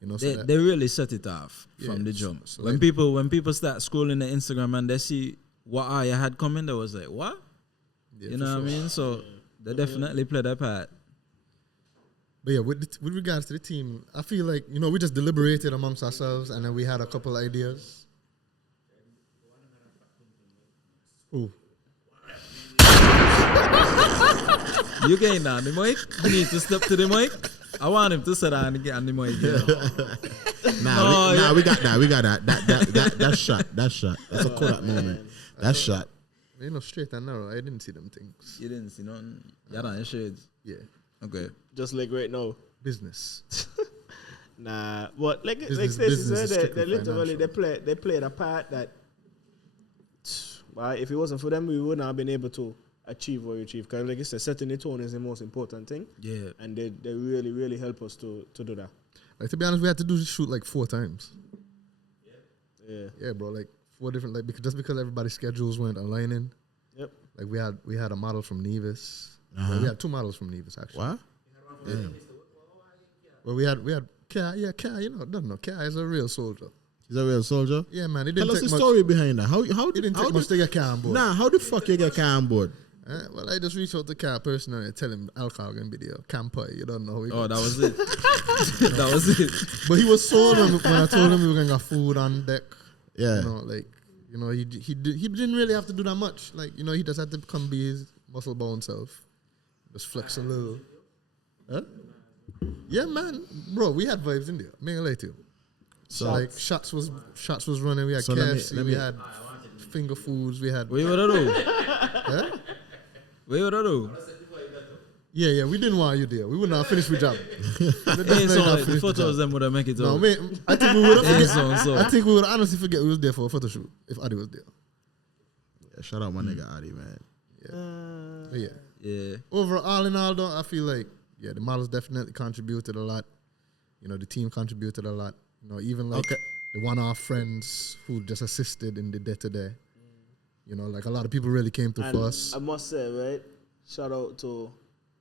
You know, so They really set it off from the so- jump. so When like- people start scrolling the Instagram and they see what I had coming, they was like, what? Yeah, You for know sure. what I mean? So they definitely played their part. But yeah, with regards to the team, I feel like, you know, we just deliberated amongst ourselves and then we had a couple ideas. Ooh. You getting on the mic? You need to step to the mic. I want him to sit down and get on the mic. Yeah. Nah, we got that. We got that. That's shot. That's a Kodak moment. That's shot. You know, straight and narrow. I didn't see them things. You didn't see nothing. You're on your shades. Yeah. Okay. Just like right now. Business. Nah, but like Business- Stacey business is said, they strictly literally they played a part that. Well, if it wasn't for them, we wouldn't have been able to achieve what we achieved. Because like I said, setting the tone is the most important thing. Yeah. And they really, really help us to do that. Like, to be honest, we had to do the shoot like 4 times. Yeah. Yeah, bro. Like 4 different, like, because everybody's schedules weren't aligning. Yep. Like, we had a model from Nevis. Uh-huh. Well, we had 2 models from Nevis, actually. What? Yeah. Well, we had Kai, you know, don't know. Kai is a real soldier. He's a real soldier. Yeah, man. It Tell didn't us the take much. story behind that. How It didn't take much to get Kai on board. Nah, how the fuck you get Kai on board? Well, I just reached out to Kai personally and tell him alcohol gonna be there. Campai, you don't know. How he Oh, goes. that was it. That was it. But he was sold when I told him we were gonna get food on deck. Yeah. You know, like, you know, he didn't really have to do that much. Like, you know, he just had to come be his muscle bound self. Just flex a little. Huh? Yeah, man. Bro, we had vibes in there. I'm gonna lie to you. So like shots was running, we had So KFC, we me- had finger foods, we had What you would do? huh? What you would do? Yeah, we didn't want you there. We wouldn't have finished with job. Hey, so like, the photos them would have make it No, out. mate, I think we would Hey, have so. I think we would honestly forget we was there for a photo shoot if Adi was there. Yeah, shout out my nigga Adi, man. But yeah. Yeah. Overall in all though, I feel like the models definitely contributed a lot. You know, the team contributed a lot. You know, even like the one-off friends who just assisted in the day-to-day. You know, like a lot of people really came through And for us. I must say, right, shout out to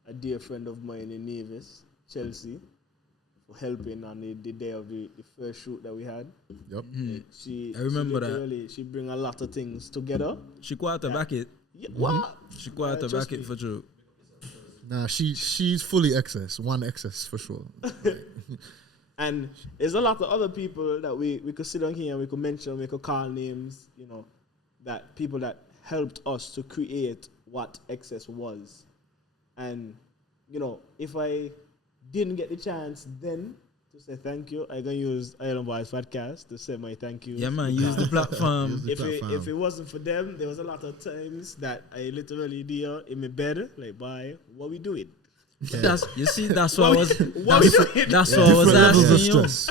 a dear friend of mine in Nevis, Chelsea, for helping on the day of the first shoot that we had. Yep. Like, she, I remember that. literally, she bring a lot of things together. She quarterback it. Yeah, what? She quarterback trust it me. for true. Nah, she's fully excess. One excess for sure. And there's a lot of other people that we could sit on here and we could mention, we could call names, you know, that people that helped us to create what Excess was. And, you know, if I didn't get the chance then to say thank you, I'm going to use Island Boiis Podcast to say my thank you. Yeah, man. Use the platform. If it wasn't for them, there was a lot of times that I literally there in my bed, like, bye, what we doing? That's what I was. What we doing? That's what I was levels of asking you. stress.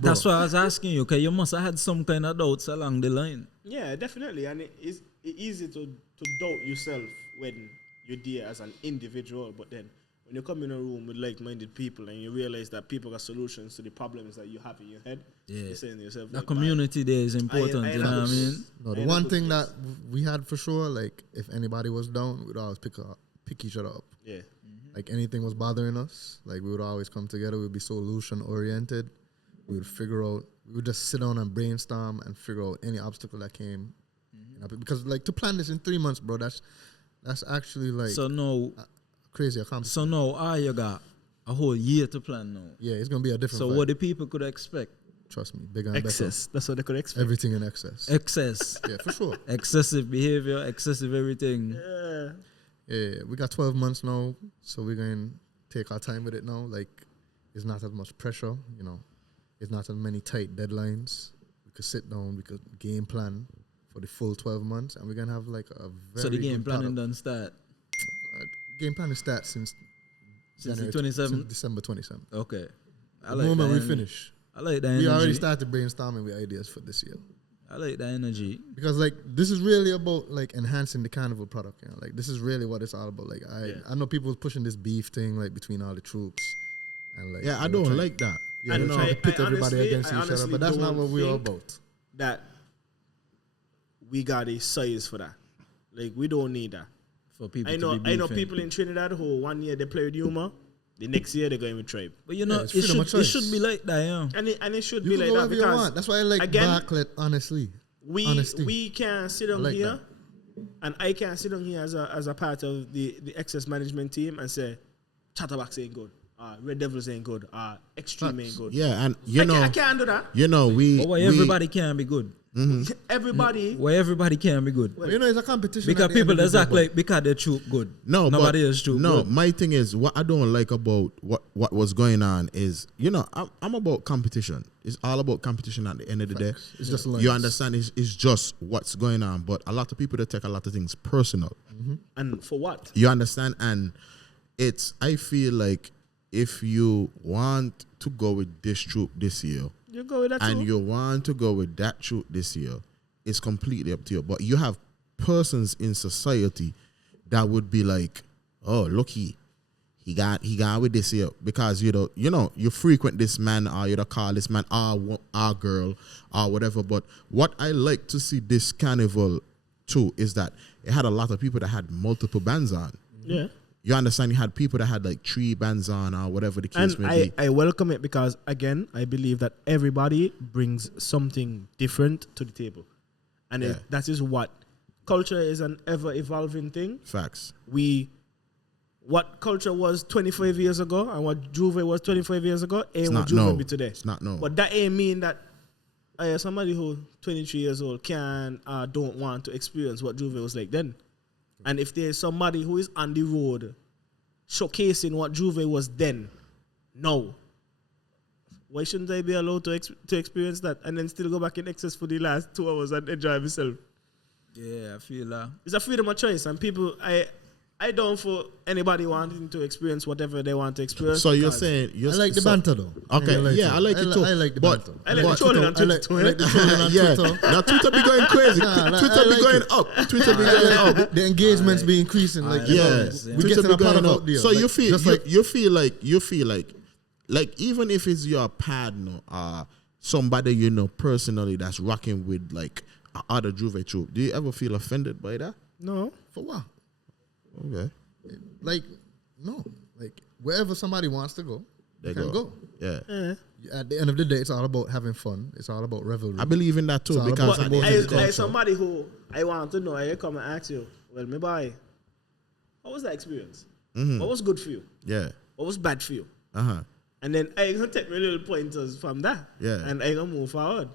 That's what I was asking you. Okay, you must have had some kind of doubts along the line. Yeah, definitely. And it's easy to doubt yourself when you're there as an individual, but then when you come in a room with like-minded people and you realize that people got solutions to the problems that you have in your head, you're saying to yourself, That like, community there is important, you know what I mean? No, the one thing that we had for sure, like if anybody was down, we'd always pick each other up. Yeah. Like anything was bothering us, like we would always come together. We'd be solution oriented. We would just sit down and brainstorm and figure out any obstacle that came. You know, because like to plan this in 3 months, bro, that's actually like So now, crazy accomplishment. so now, you got a whole year to plan now. Yeah, it's gonna be a different. So vibe. what the people could expect? Trust me, bigger and Excess. That's what they could expect. better. Everything in excess. Excess. Yeah, for sure. Excessive behavior, excessive everything. Yeah, we got 12 months now, so we're going to take our time with it now. Like, it's not as much pressure, you know. It's not as many tight deadlines. We could sit down, we could game plan for the full 12 months, and we're going to have like a very So the game good planning product. done start. Game planning starts since Since the January 27th? since December 27th. Okay. The moment we finish, I like that we energy. already started brainstorming with ideas for this year. I like that energy. Because like this is really about like enhancing the carnival product, you know. Like this is really what it's all about. Like I know people pushing this beef thing like between all the troops and like Yeah, I don't like that. yeah, And they're trying to pit I everybody honestly- against I each other, honestly but that's not don't what we're all think about. That we got a size for that. Like we don't need that. For people I know to be beefing. people in Trinidad who 1 year they play with humor, the next year they're going with tribe. But you know, it's it freedom of should, it choice. should be like that, yeah. And it should You be can like go that wherever you because want. That's why I like again, backlit, honestly. Honesty. we can sit on like here and I can sit on here as a part of the excess management team and say Chatterbox ain't good. Red Devils ain't good. Extreme ain't good. Yeah, and I can't do that. you know, But why everybody can be good? Everybody. Why everybody can be good? But you know, it's a competition. Because at the end people of the just day, act but like because they troop good. No, Nobody but, else troop no. good. My thing is what I don't like about what was going on is, you know, I'm about competition. It's all about competition at the end of the day. It's just you lines. understand? It's just what's going on. But a lot of people they take a lot of things personal. And for what? You understand? And I feel like if you want to go with this troop this year, You go with that and too. you want to go with that troop this year, it's completely up to you. But you have persons in society that would be like, oh, look, he got with this year because you frequent this man or you call this man our girl or whatever. But what I like to see this carnival too is that it had a lot of people that had multiple bands on. Yeah. You understand? You had people that had like 3 bands on or whatever the case And may be. I welcome it because, again, I believe that everybody brings something different to the table. And Yeah. that is what culture is, an ever-evolving thing. Facts. What culture was 25 years ago and what Jouvert was 25 years ago ain't what not Jouvert no. be today. It's not no. But that ain't mean that somebody who 23 years old don't want to experience what Jouvert was like then. And if there's somebody who is on the road showcasing what Jouvert was then, no. Why shouldn't I be allowed to experience that and then still go back in excess for the last 2 hours and enjoy myself? Yeah, I feel that. It's a freedom of choice, and people, I don't for anybody wanting to experience whatever they want to experience. So you're because saying I like the banter though. Okay, I like it too. I like the But- banter. I like the trolling on Twitter. I like the trolling on yeah. Twitter. Now Twitter be going crazy. Twitter be going up. Twitter be going up. The engagements be increasing. Like you know, Yeah, we Twitter getting be a going product up. out there. So like, you feel just like you feel like even if it's your partner or somebody you know personally that's rocking with like other Jouvert Troupe, do you ever feel offended by that? No. for what? Okay. Like no, like wherever somebody wants to go, They can go. Yeah. At the end of the day, it's all about having fun. It's all about revelry. I believe in that too It's all because about at the end of the I day- somebody who I want to know, I come and ask you, well, me boy, what was that experience? What was good for you? yeah. What was bad for you? Uh-huh. And then I gonna take my little pointers from that. Yeah. And I gonna move forward.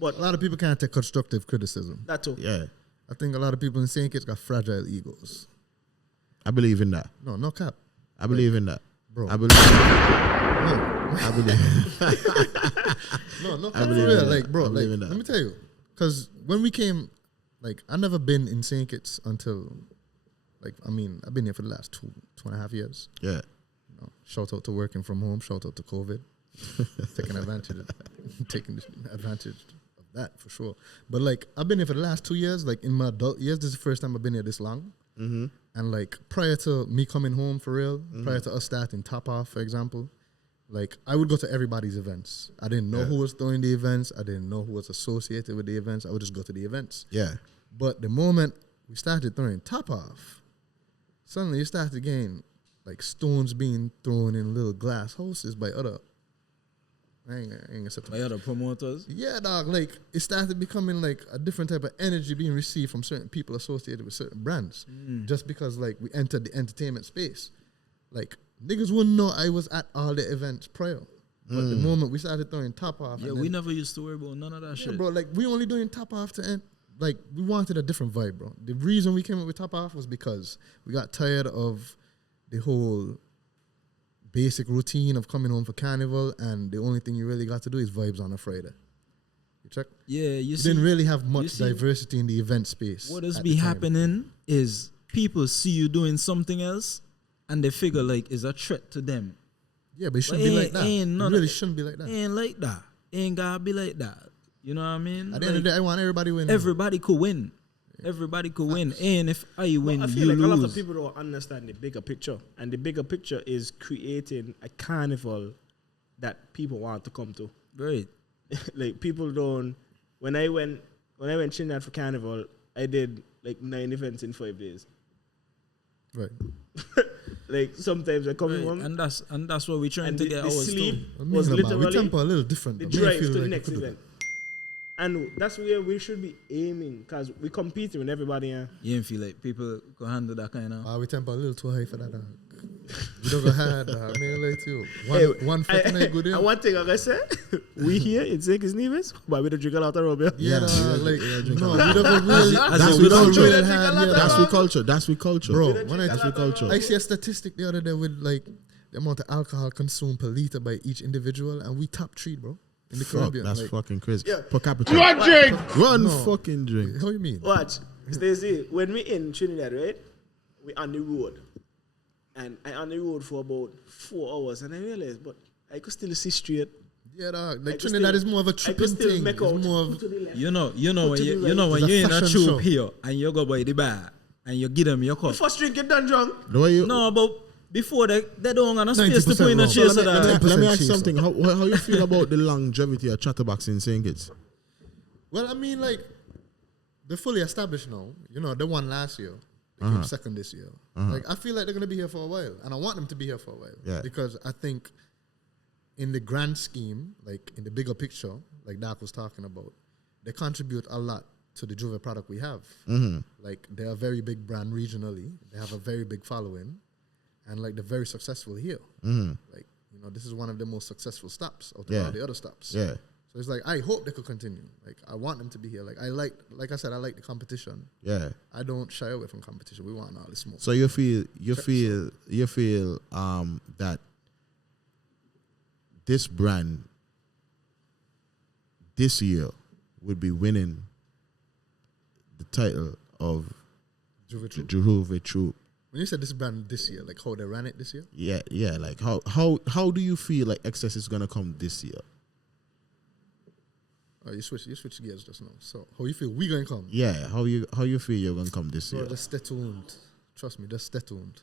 But a lot of people can't take constructive criticism. that too. Yeah. I think a lot of people in St. Kitts got fragile egos. I believe in that. No cap. I believe in that. Bro. I believe No, I believe no cap I for believe real. in that. Like, bro, I like, believe in that. let me tell you. Because when we came, like, I never been in St. Kitts until, like, I mean, I've been here for the last two and a half years. Yeah. You know, shout out to working from home. Shout out to COVID. taking advantage of that for sure. But like I've been here for the last 2 years. Like in my adult years, this is the first time I've been here this long. Mm-hmm. And like prior to me coming home for real, prior to us starting Top Off, for example, like I would go to everybody's events. I didn't know who was throwing the events. I didn't know who was associated with the events. I would just go to the events. Yeah. But the moment we started throwing Top Off, suddenly you started getting like stones being thrown in little glass houses by other. I ain't gonna say By other promoters. yeah, dog. Like it started becoming like a different type of energy being received from certain people associated with certain brands, just because like we entered the entertainment space. Like niggas wouldn't know I was at all the events prior. But the moment we started throwing top off, Yeah, we never used to worry about none of that yeah, shit. bro, like we only doing top off to end. Like we wanted a different vibe, bro. The reason we came up with top off was because we got tired of the whole basic routine of coming home for carnival, and the only thing you really got to do is vibes on a Friday. You check? Yeah, you see, didn't really have much see, diversity in the event space. what is at be the time. happening is people see you doing something else, and they figure like it's a threat to them. Yeah, but it shouldn't be like that. Ain't It none really of- shouldn't be like that. Ain't like that. Ain't gotta be like that. You know what I mean? At the end of the day, I want everybody winning. Everybody could win. Everybody could win. And if I win, I you feel like lose. a lot of people don't understand the bigger picture, and the bigger picture is creating a carnival that people want to come to. Right. Like people don't. When I went Trinidad for carnival, I did like 9 events in 5 days. Right. Like sometimes I come Right. home And that's what we're trying and to the get ours sleep too. was We literally tempo a little different. the but me, I drive feel to the like next we could do event. And that's where we should be aiming, because we competing with everybody. You ain't feel like people can handle that kind of. We tempo a little too high for that. We don't go hard. I mean, like you. Hey, One fortnight good in. And one thing, like I said, we here in St. Nevis, but we don't drink a lot of rum. Yeah, Yeah, like drink no, a we lot. don't go really. That's we we don't culture. really hard here. That's we culture. That's we culture. Bro, when That's we culture. I see a statistic the other day with like the amount of alcohol consumed per liter by each individual, and we top 3, bro, in the Fuck, Caribbean. that's like, fucking crazy. Yeah. Per capita. One drink. One No. fucking drink. How you mean? Watch, Stacey, when we in Trinidad, right? We on the road. And I on the road for about 4 hours, and I realized, but I could still see straight. Yeah, dog. I Like could Trinidad still- is more of a I could tripping still thing. make It's out more of to the left. You know when to the you right. know when It's a you're in a fashion troop show. here and you go by the bar and you give them your cup. The first drink you done drunk. The way you No, but before they don't have no space to 90% put in a wrong. chaser let me, that. let me ask you 10% something. How you feel about the longevity of Chatterbox in St. Kitts? Well, I mean, like, they're fully established now. You know, they won last year. They came second this year. Like, I feel like they're going to be here for a while. And I want them to be here for a while. Yeah. Because I think in the grand scheme, like, in the bigger picture, like Darc was talking about, they contribute a lot to the Jouvert product we have. Like, they're a very big brand regionally. They have a very big following. And, like, they're very successful here. Like, you know, this is one of the most successful stops out of Yeah. all the other stops. Yeah. So it's like, I hope they could continue. Like, I want them to be here. Like I said, I like the competition. Yeah. I don't shy away from competition. We want all the smoke. So you feel that this brand this year would be winning the title of Jouvert Troupe. Jouvert Troupe. When you said this brand this year, like how they ran it this year? Yeah. Like how do you feel like Excess is gonna come this year? You switch gears just now. So how you feel we gonna come? Yeah, how you feel you're gonna come this Bro, year? just stay tuned. Trust me, just stay tuned.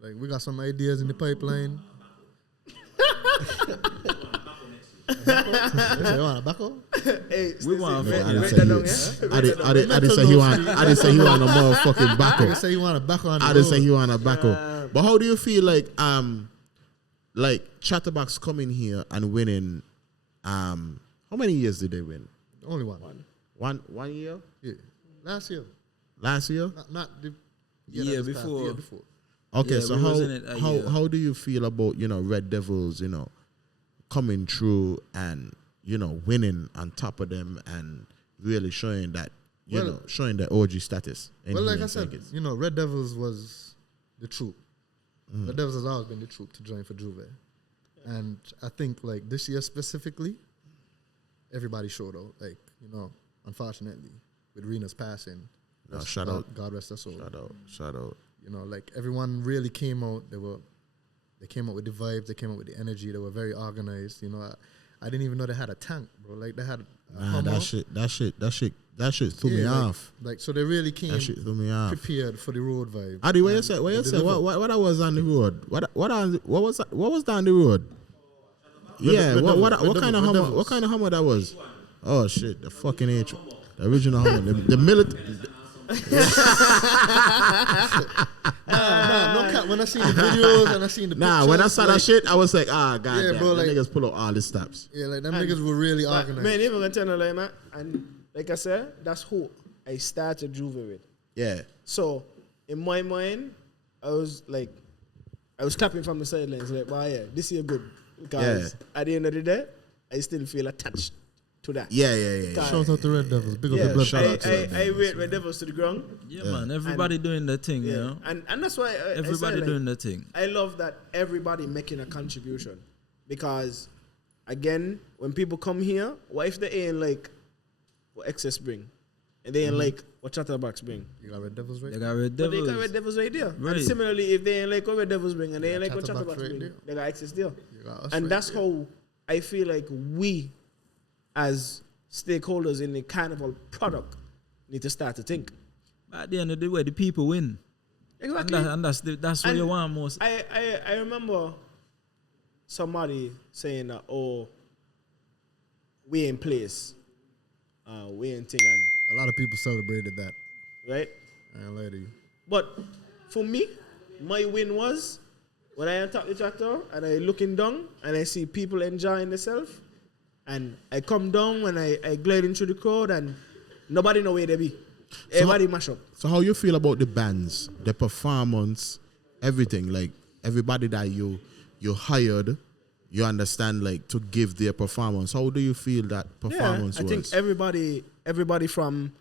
Like we got some ideas in the pipeline. You want a backup? Hey, We want Stacey, to write I that down, yeah? didn't say he want a motherfucking You backup. say you want a backup on the I didn't say road. he want a backup. But how do you feel like Chatterbox coming here and winning? How many years did they win? Only one. One year? Yeah. Last year. Last year? Not the Year that just passed, the before. year before. Okay, Yeah, so we wasn't it a year. how do you feel about Red Devils coming through and winning on top of them and really showing that showing their OG status? Well, like I said, Red Devils was the troop. Red Devils has always been the troop to join for Jouvert. And I think like this year specifically, everybody showed out. Like, unfortunately, with Rena's passing, shout out. God rest her soul. Shout out. Like everyone really came out. They came out with the vibes. They came out with the energy. They were very organized. I didn't even know they had a tank, bro. Like they had a Hummer. That shit threw me off. Like so, they really came That shit threw me off. prepared for the road vibe. Adi, what you say? What you say? What I was on the road? What was down the road? Yeah. What kind of Hummer? What kind of Hummer that was? Oh shit! The fucking H, the original Hummer, the military. No cap. When I seen the videos and I seen the pictures, When I saw that like, shit, I was like, god Yeah, damn, bro, the like- niggas pull out all the stops. Yeah, like them niggas were really But, organized. man, even gonna tell you like, man, and like I said, that's who I started Jouvert with. Yeah. So in my mind, I was clapping from the sidelines, like, wow, yeah, this year good. Because at the end of the day, I still feel attached to that. Yeah. Shout out to Red Devils. Big up the blood. I rate Red Devils to the ground. Yeah, man. Everybody doing their thing, you know. And that's why Everybody doing their thing. I love that everybody making a contribution. Because, again, when people come here, what if they ain't like what Excess bring? And they ain't like what Chatterbox bring? You got Red Devils right? They got Red Devils. But they got Red Devils right there. Right. And similarly, if they ain't like what Red Devils bring and they ain't like what Chatterbox Chatterbox right bring, there. they got Excess there. Got us And right that's there. how I feel like we, as stakeholders in the carnival product, need to start to think. But at the end of the day, the people win. Exactly. And that's what you want most. I remember somebody saying that, oh, we in place. We in thing. And, A lot of people celebrated that. right? I ain't lie to you. But for me, my win was when I attack the tractor and I looking down and I see people enjoying themselves. And I come down and I glide into the crowd and nobody know where they be. Everybody mash up. So how you feel about the bands, the performance, everything? Like everybody that you hired, you understand, like to give their performance. How do you feel that performance I was? think everybody from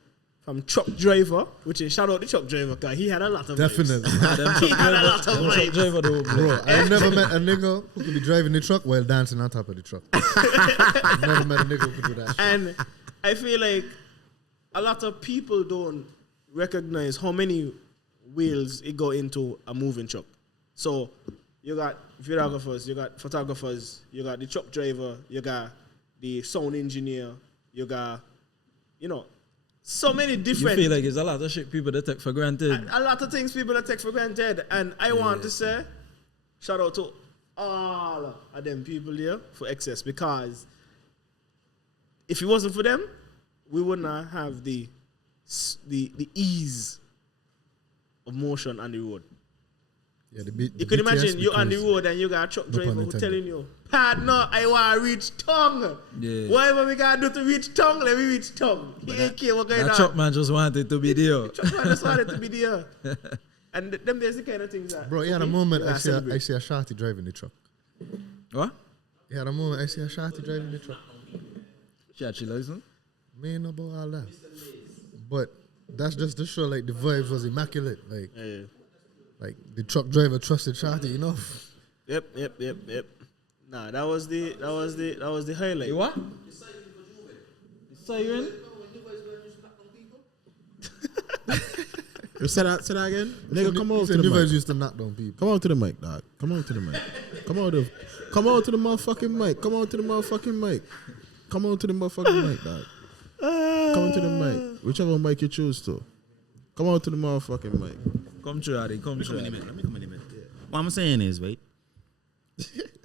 truck driver, which is shout out the truck driver because he had a lot of Definitely. vibes. He had a lot of vibes. Bro, I never met a nigga who could be driving the truck while dancing on top of the truck. I've never met a nigga who could do that shit. And I feel like a lot of people don't recognize how many wheels it go into a moving truck. So you got videographers, you got photographers, you got the truck driver, you got the sound engineer, you got, so many different. You feel like it's a lot of shit people that take for granted. A lot of things people that take for granted. And I want to say, shout out to all of them people here for Excess, because if it wasn't for them, we would not have the ease of motion on the road. Yeah, You could imagine you on the road and you got a truck driver who telling you, partner, I want to reach tongue. Yeah. Whatever we got to do to reach tongue, let me reach tongue. He ain't care what going on. That truck man just wanted to be there. Truck man just wanted to be there. And them there's the kind of things that... Bro, he had a moment I see a shawty driving the truck. What? He had a moment I see a shawty driving the truck. She actually license? Me ain't know about all that. But that's just to show like the vibes was immaculate. Like, like the truck driver trusted shawty enough. Yep. Nah, that was the highlight. You what? Siren? You say that again? Nigga, come on to the New vibes mic. used to knock down people. Come on to the mic, dog. Come on to the mic. Come on to the motherfucking mic. Come on to the motherfucking mic. Come on to the motherfucking mic, dog. Come on to the mic. Whichever mic you choose to. Come on to the motherfucking mic. Come true, Addy. Come true. Let me come in a minute. What I'm saying is, right,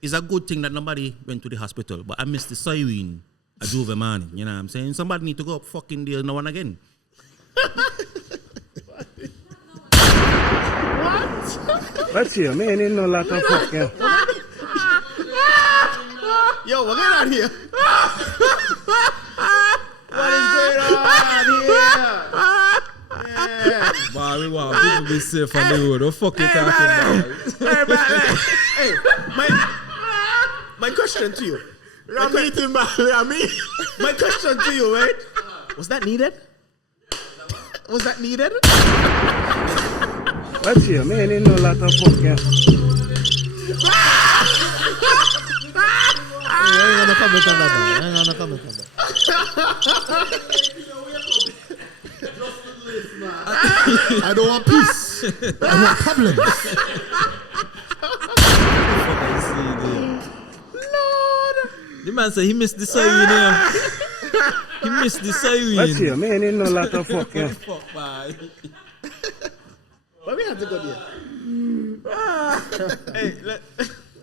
it's a good thing that nobody went to the hospital, but I missed the siren at Jouvert morning. You know what I'm saying? Somebody need to go up fucking there now and again. Let's see, man, ain't no lot of fucking. Yo, what's going on here? What is going on here? Yeah. Boy, we want people to be safe on the road. What fuck you talking about? Hey, my question to you. My question to you, right? Was that needed? Was that needed? Let's see, man, ain't no lot of fucking. I ain't gonna comment on that. I don't want peace. I want problems. The man said he missed the siren here. He missed the siren. Let's see, man, ain't no lot of fucking. Fuck, boy. Why we have to go there? Hey,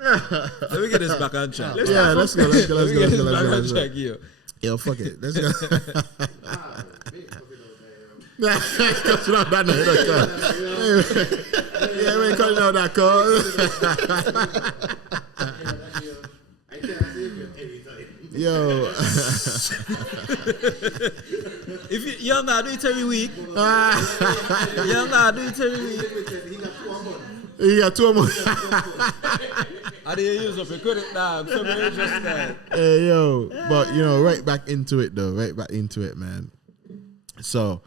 Let me get this back on track. Let's go. Let me get this back on track here. Yo, fuck it. Let's go. That's not bad. Yeah, we ain't calling out that call. Yo. If you don't do it every week. You don't do it every week. He got 2 more. I didn't use up your credit, dog. So me just that. Hey, yo, but right back into it though. Right back into it, man. So,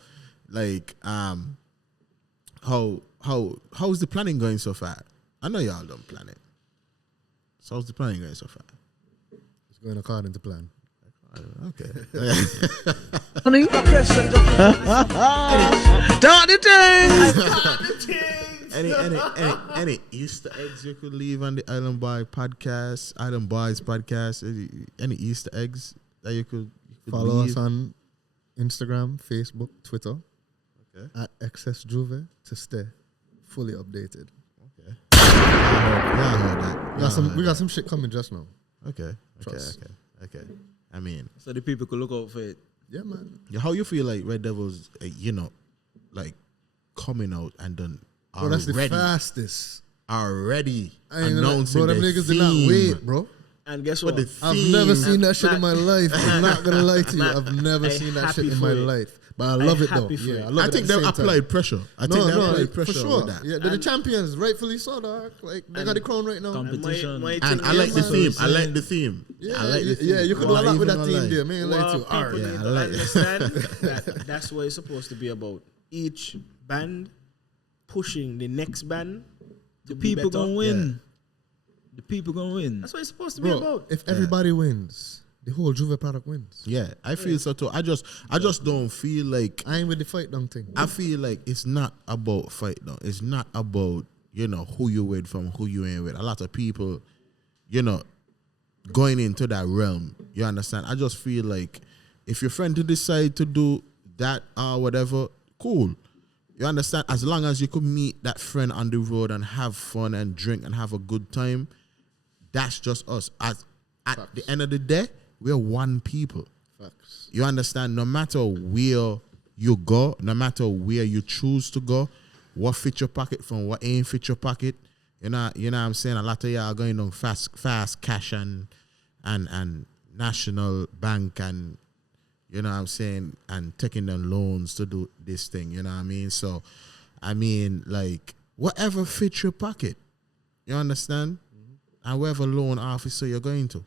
like, how's the planning going so far? I know y'all don't plan it. So how's the planning going so far? It's going according to plan. Okay. Any Easter eggs you could leave on the Island Boiis Podcast? Any Easter eggs that you could Follow leave? us on Instagram, Facebook, Twitter. Okay. At XS Jouvert to stay fully updated. Okay. Yeah, I heard that. We got some shit coming just now. Okay. Trust. Okay. I mean, So the people could look out for it. Yeah, man. how you feel like Red Devils, like coming out and done Bro, that's the fastest. already I ain't gonna lie, announcing bro, them the niggas theme. did not wait, bro. And guess But what? the I've theme- never seen that shit Matt- in my life. I'm not gonna lie to you. Matt, I've never I seen that shit happy in for my it. life. But I love it though. happy for Yeah, it. I love I it think at the they same applied time. pressure. I think they applied pressure for sure. with that. Yeah, they're the champions, rightfully so, dog. Like they got the crown right now. Competition. My And thing I like is, the man, theme. I like the theme. Yeah, I like the theme. yeah, you could do a Why lot with even that team online? there, man. Like what to people art. need Yeah, to I like it. understand that's what it's supposed to be about. Each band pushing the next band. The people better. gonna win. The people gonna win. That's what it's supposed to be Bro, about. if everybody wins, the whole Jouvert product wins. Yeah, I feel so too. I just don't feel like. I ain't with the fight down thing. I feel like it's not about fight though. It's not about who you with from who you ain't with. A lot of people, going into that realm. You understand? I just feel like if your friend to decide to do that or whatever, cool. You understand? As long as you could meet that friend on the road and have fun and drink and have a good time, that's just us. At the end of the day, we're one people. Facts. You understand? No matter where you go, no matter where you choose to go, what fit your pocket from what ain't fit your pocket. You know what I'm saying? A lot of y'all are going on fast cash and national bank and you know what I'm saying, and taking them loans to do this thing, you know what I mean? So I mean, like, whatever fits your pocket. You understand? And whatever loan officer you're going to.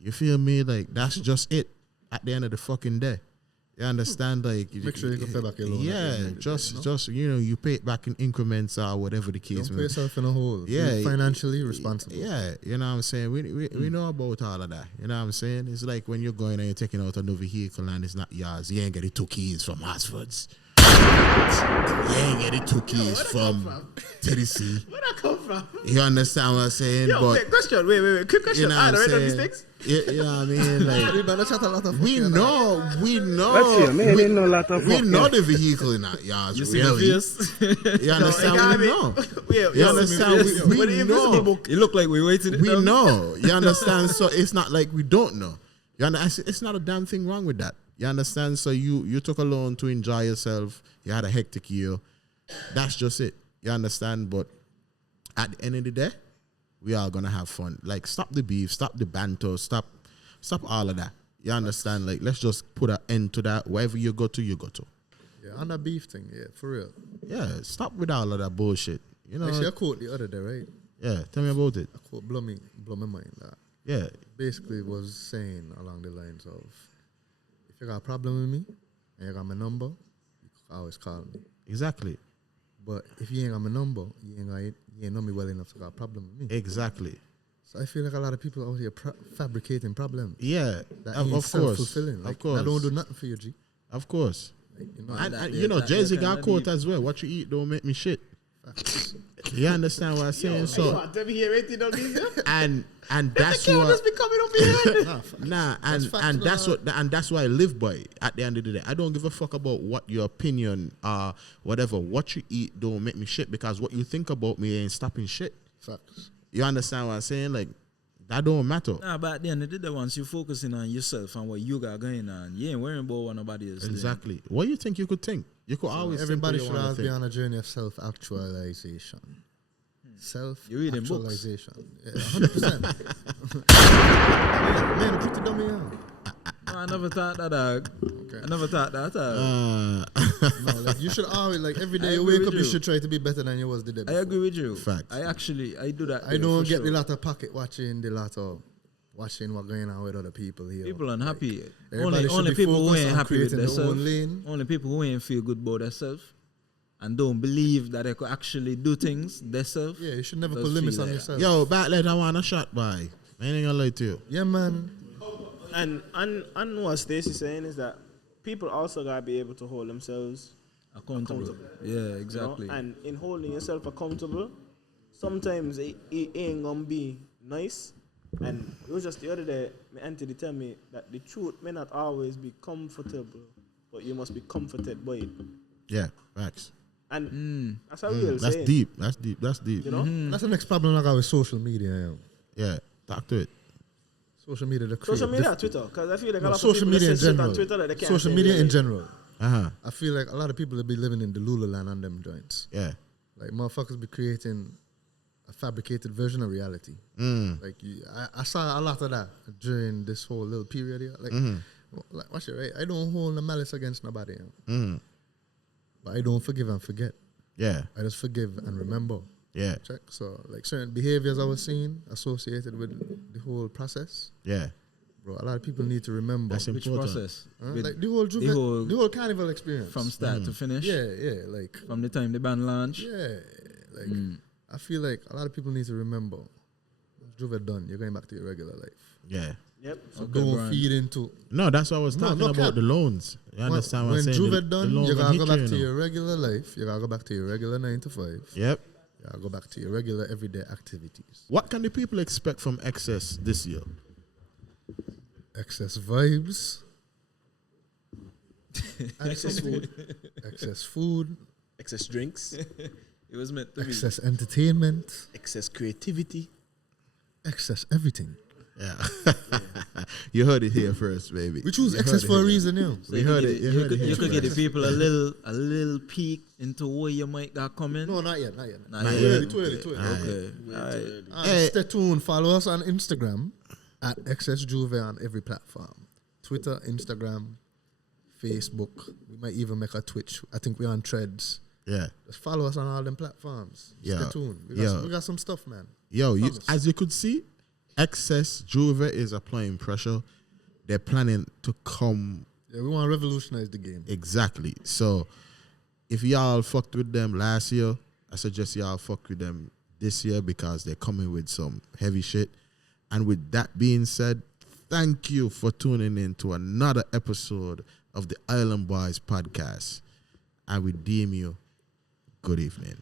You feel me? Like, that's just it at the end of the fucking day. You understand? Like, Make sure you can pay back your loan. at the yeah, end of the day, just you pay it back in increments or whatever the case. Don't put may be. yourself in a hole. Yeah, Be financially responsible. Yeah, you know what I'm saying? We know about all of that. You know what I'm saying? It's like when you're going and you're taking out a new vehicle and it's not yours. You ain't get the 2 keys from Oxford's. You ain't get the 2 keys from Tennessee. Where that come from? You understand what I'm saying? Yo, wait, question. Wait. Quick question. You know I what I'm read on these saying? things. You know what I mean? Like, You better chat a lot of we fucking know. That's it, man. Ain't no lot of We fuck, know yeah. the vehicle in that yards. You see really. the face? You understand? gotta We be- know. Yeah, You understand? But the We invisible know. book. It look like we waiting. We know. You understand? So it's not like we don't know. You understand? It's not a damn thing wrong with that. You understand? So you took a loan to enjoy yourself. You had a hectic year. That's just it. You understand? But at the end of the day, we are gonna have fun. Like, stop the beef, stop the banter, stop all of that. You understand? Like, let's just put an end to that. Wherever you go to, you go to. Yeah, on that beef thing, yeah, for real. Yeah, stop with all of that bullshit. You know? Actually, I quote the other day, right? Yeah, tell me about it. A quote blow my mind. That Yeah, basically was saying along the lines of, if you got a problem with me and you got my number, you can always call me. exactly. But if you ain't got my number, you ain't know me well enough to got a problem with me. Exactly. So I feel like a lot of people out here fabricating problems. Yeah, That of ain't course. self-fulfilling. Like, Of course. I don't do nothing for you, G. Of course. Like, you know, And you know, Jay-Z got a quote as well. What you eat don't make me shit. You understand what I'm saying? So, Let me hear anything on these. and that's Can't what just be coming up here. that's why I live by it at the end of the day. I don't give a fuck about what your opinion whatever. What you eat don't make me shit, because what you think about me ain't stopping shit. facts. You understand what I'm saying? Like, that don't matter. Nah, but at the end of the day, once you're focusing on yourself and what you got going on, you ain't worrying about what nobody else doing. Exactly. What you think you could think? You could always Everybody think should what you always be wanna on a journey of self-actualization. You reading books? Self-actualization. Yeah, 100%. Man, put the dummy on. I never thought that, dog. Okay. I never thought that. No, like you should always like every day I you agree wake with up, you you. should try to be better than you was the day I before. agree with you. Facts. I do that. I don't for get sure. the lot of pocket watching, the lot of watching what going on with other people here. People unhappy. Everybody should Only be people who focused ain't on happy with creating their own themselves. lane. Only people who ain't feel good about themselves and don't believe that they could actually do things themselves. Yeah, you should never Does put limits feel on like yourself. Yo, Backlet, I want a shot, boy. I ain't gonna lie to you. Yeah, man. And what Stacey's saying is that people also gotta be able to hold themselves Accountable. Yeah, exactly. You know? And in holding yourself accountable, sometimes it ain't gonna be nice. And it was just the other day, my auntie tell me that the truth may not always be comfortable, but you must be comforted by it. Yeah, facts. And that's a real That's saying. deep. That's deep. That's deep. You know? That's the next problem I got with social media. Yeah, talk to it. Social media, Social media, Twitter, because I feel like a lot of social people media in say shit general. on Twitter that they can't Social say media really. in general. Uh-huh. I feel like a lot of people will be living in the Lululand on them joints. Yeah. Like motherfuckers be creating a fabricated version of reality. Like I saw a lot of that during this whole little period here. Like, watch it, right? I don't hold no malice against nobody, but I don't forgive and forget. Yeah. I just forgive and remember. Yeah. Check. So like certain behaviors I was seeing associated with the whole process. Yeah. Bro, a lot of people need to remember. That's Which important. process? Like the whole carnival experience. From start to finish. Yeah, like From the time the band launch. yeah, like I feel like a lot of people need to remember. Jouvert done, you're going back to your regular life. Yeah. Yep. So Okay, don't Brian. feed into. No, that's what I was No, talking no about, cap. the loans. You understand what I'm When saying? Jouvert done, loans you will gotta hit go back you, to you know. your regular life. You gotta go back to your regular 9 to 5. Yep. You gotta go back to your regular everyday activities. What can the people expect from Excess this year? Excess vibes, Excess food, excess food, excess drinks, It was meant to be. excess entertainment, excess creativity. excess everything. Yeah. You heard it here first, baby. We choose You excess heard for a here. reason, yeah. So We you could heard get it. You heard it You here could get the first. people a little peek into where you might got coming. No, not yet. Not yet. Too early. Okay. Alright. Hey. Stay tuned. Follow us on Instagram at Excess Jouvert on every platform. Twitter, Instagram, Facebook. We might even make a Twitch. I think we're on Threads. Yeah. Just follow us on all them platforms. Yeah. Stay tuned. Yeah. We got some stuff, man. Yo, Promise. as you could see, Excess Jouvert is applying pressure. They're planning to come Yeah, we want to revolutionize the game. exactly. So if y'all fucked with them last year, I suggest y'all fuck with them this year because they're coming with some heavy shit. And with that being said, thank you for tuning in to another episode of the Island Boiis Podcast. I will deem you good evening.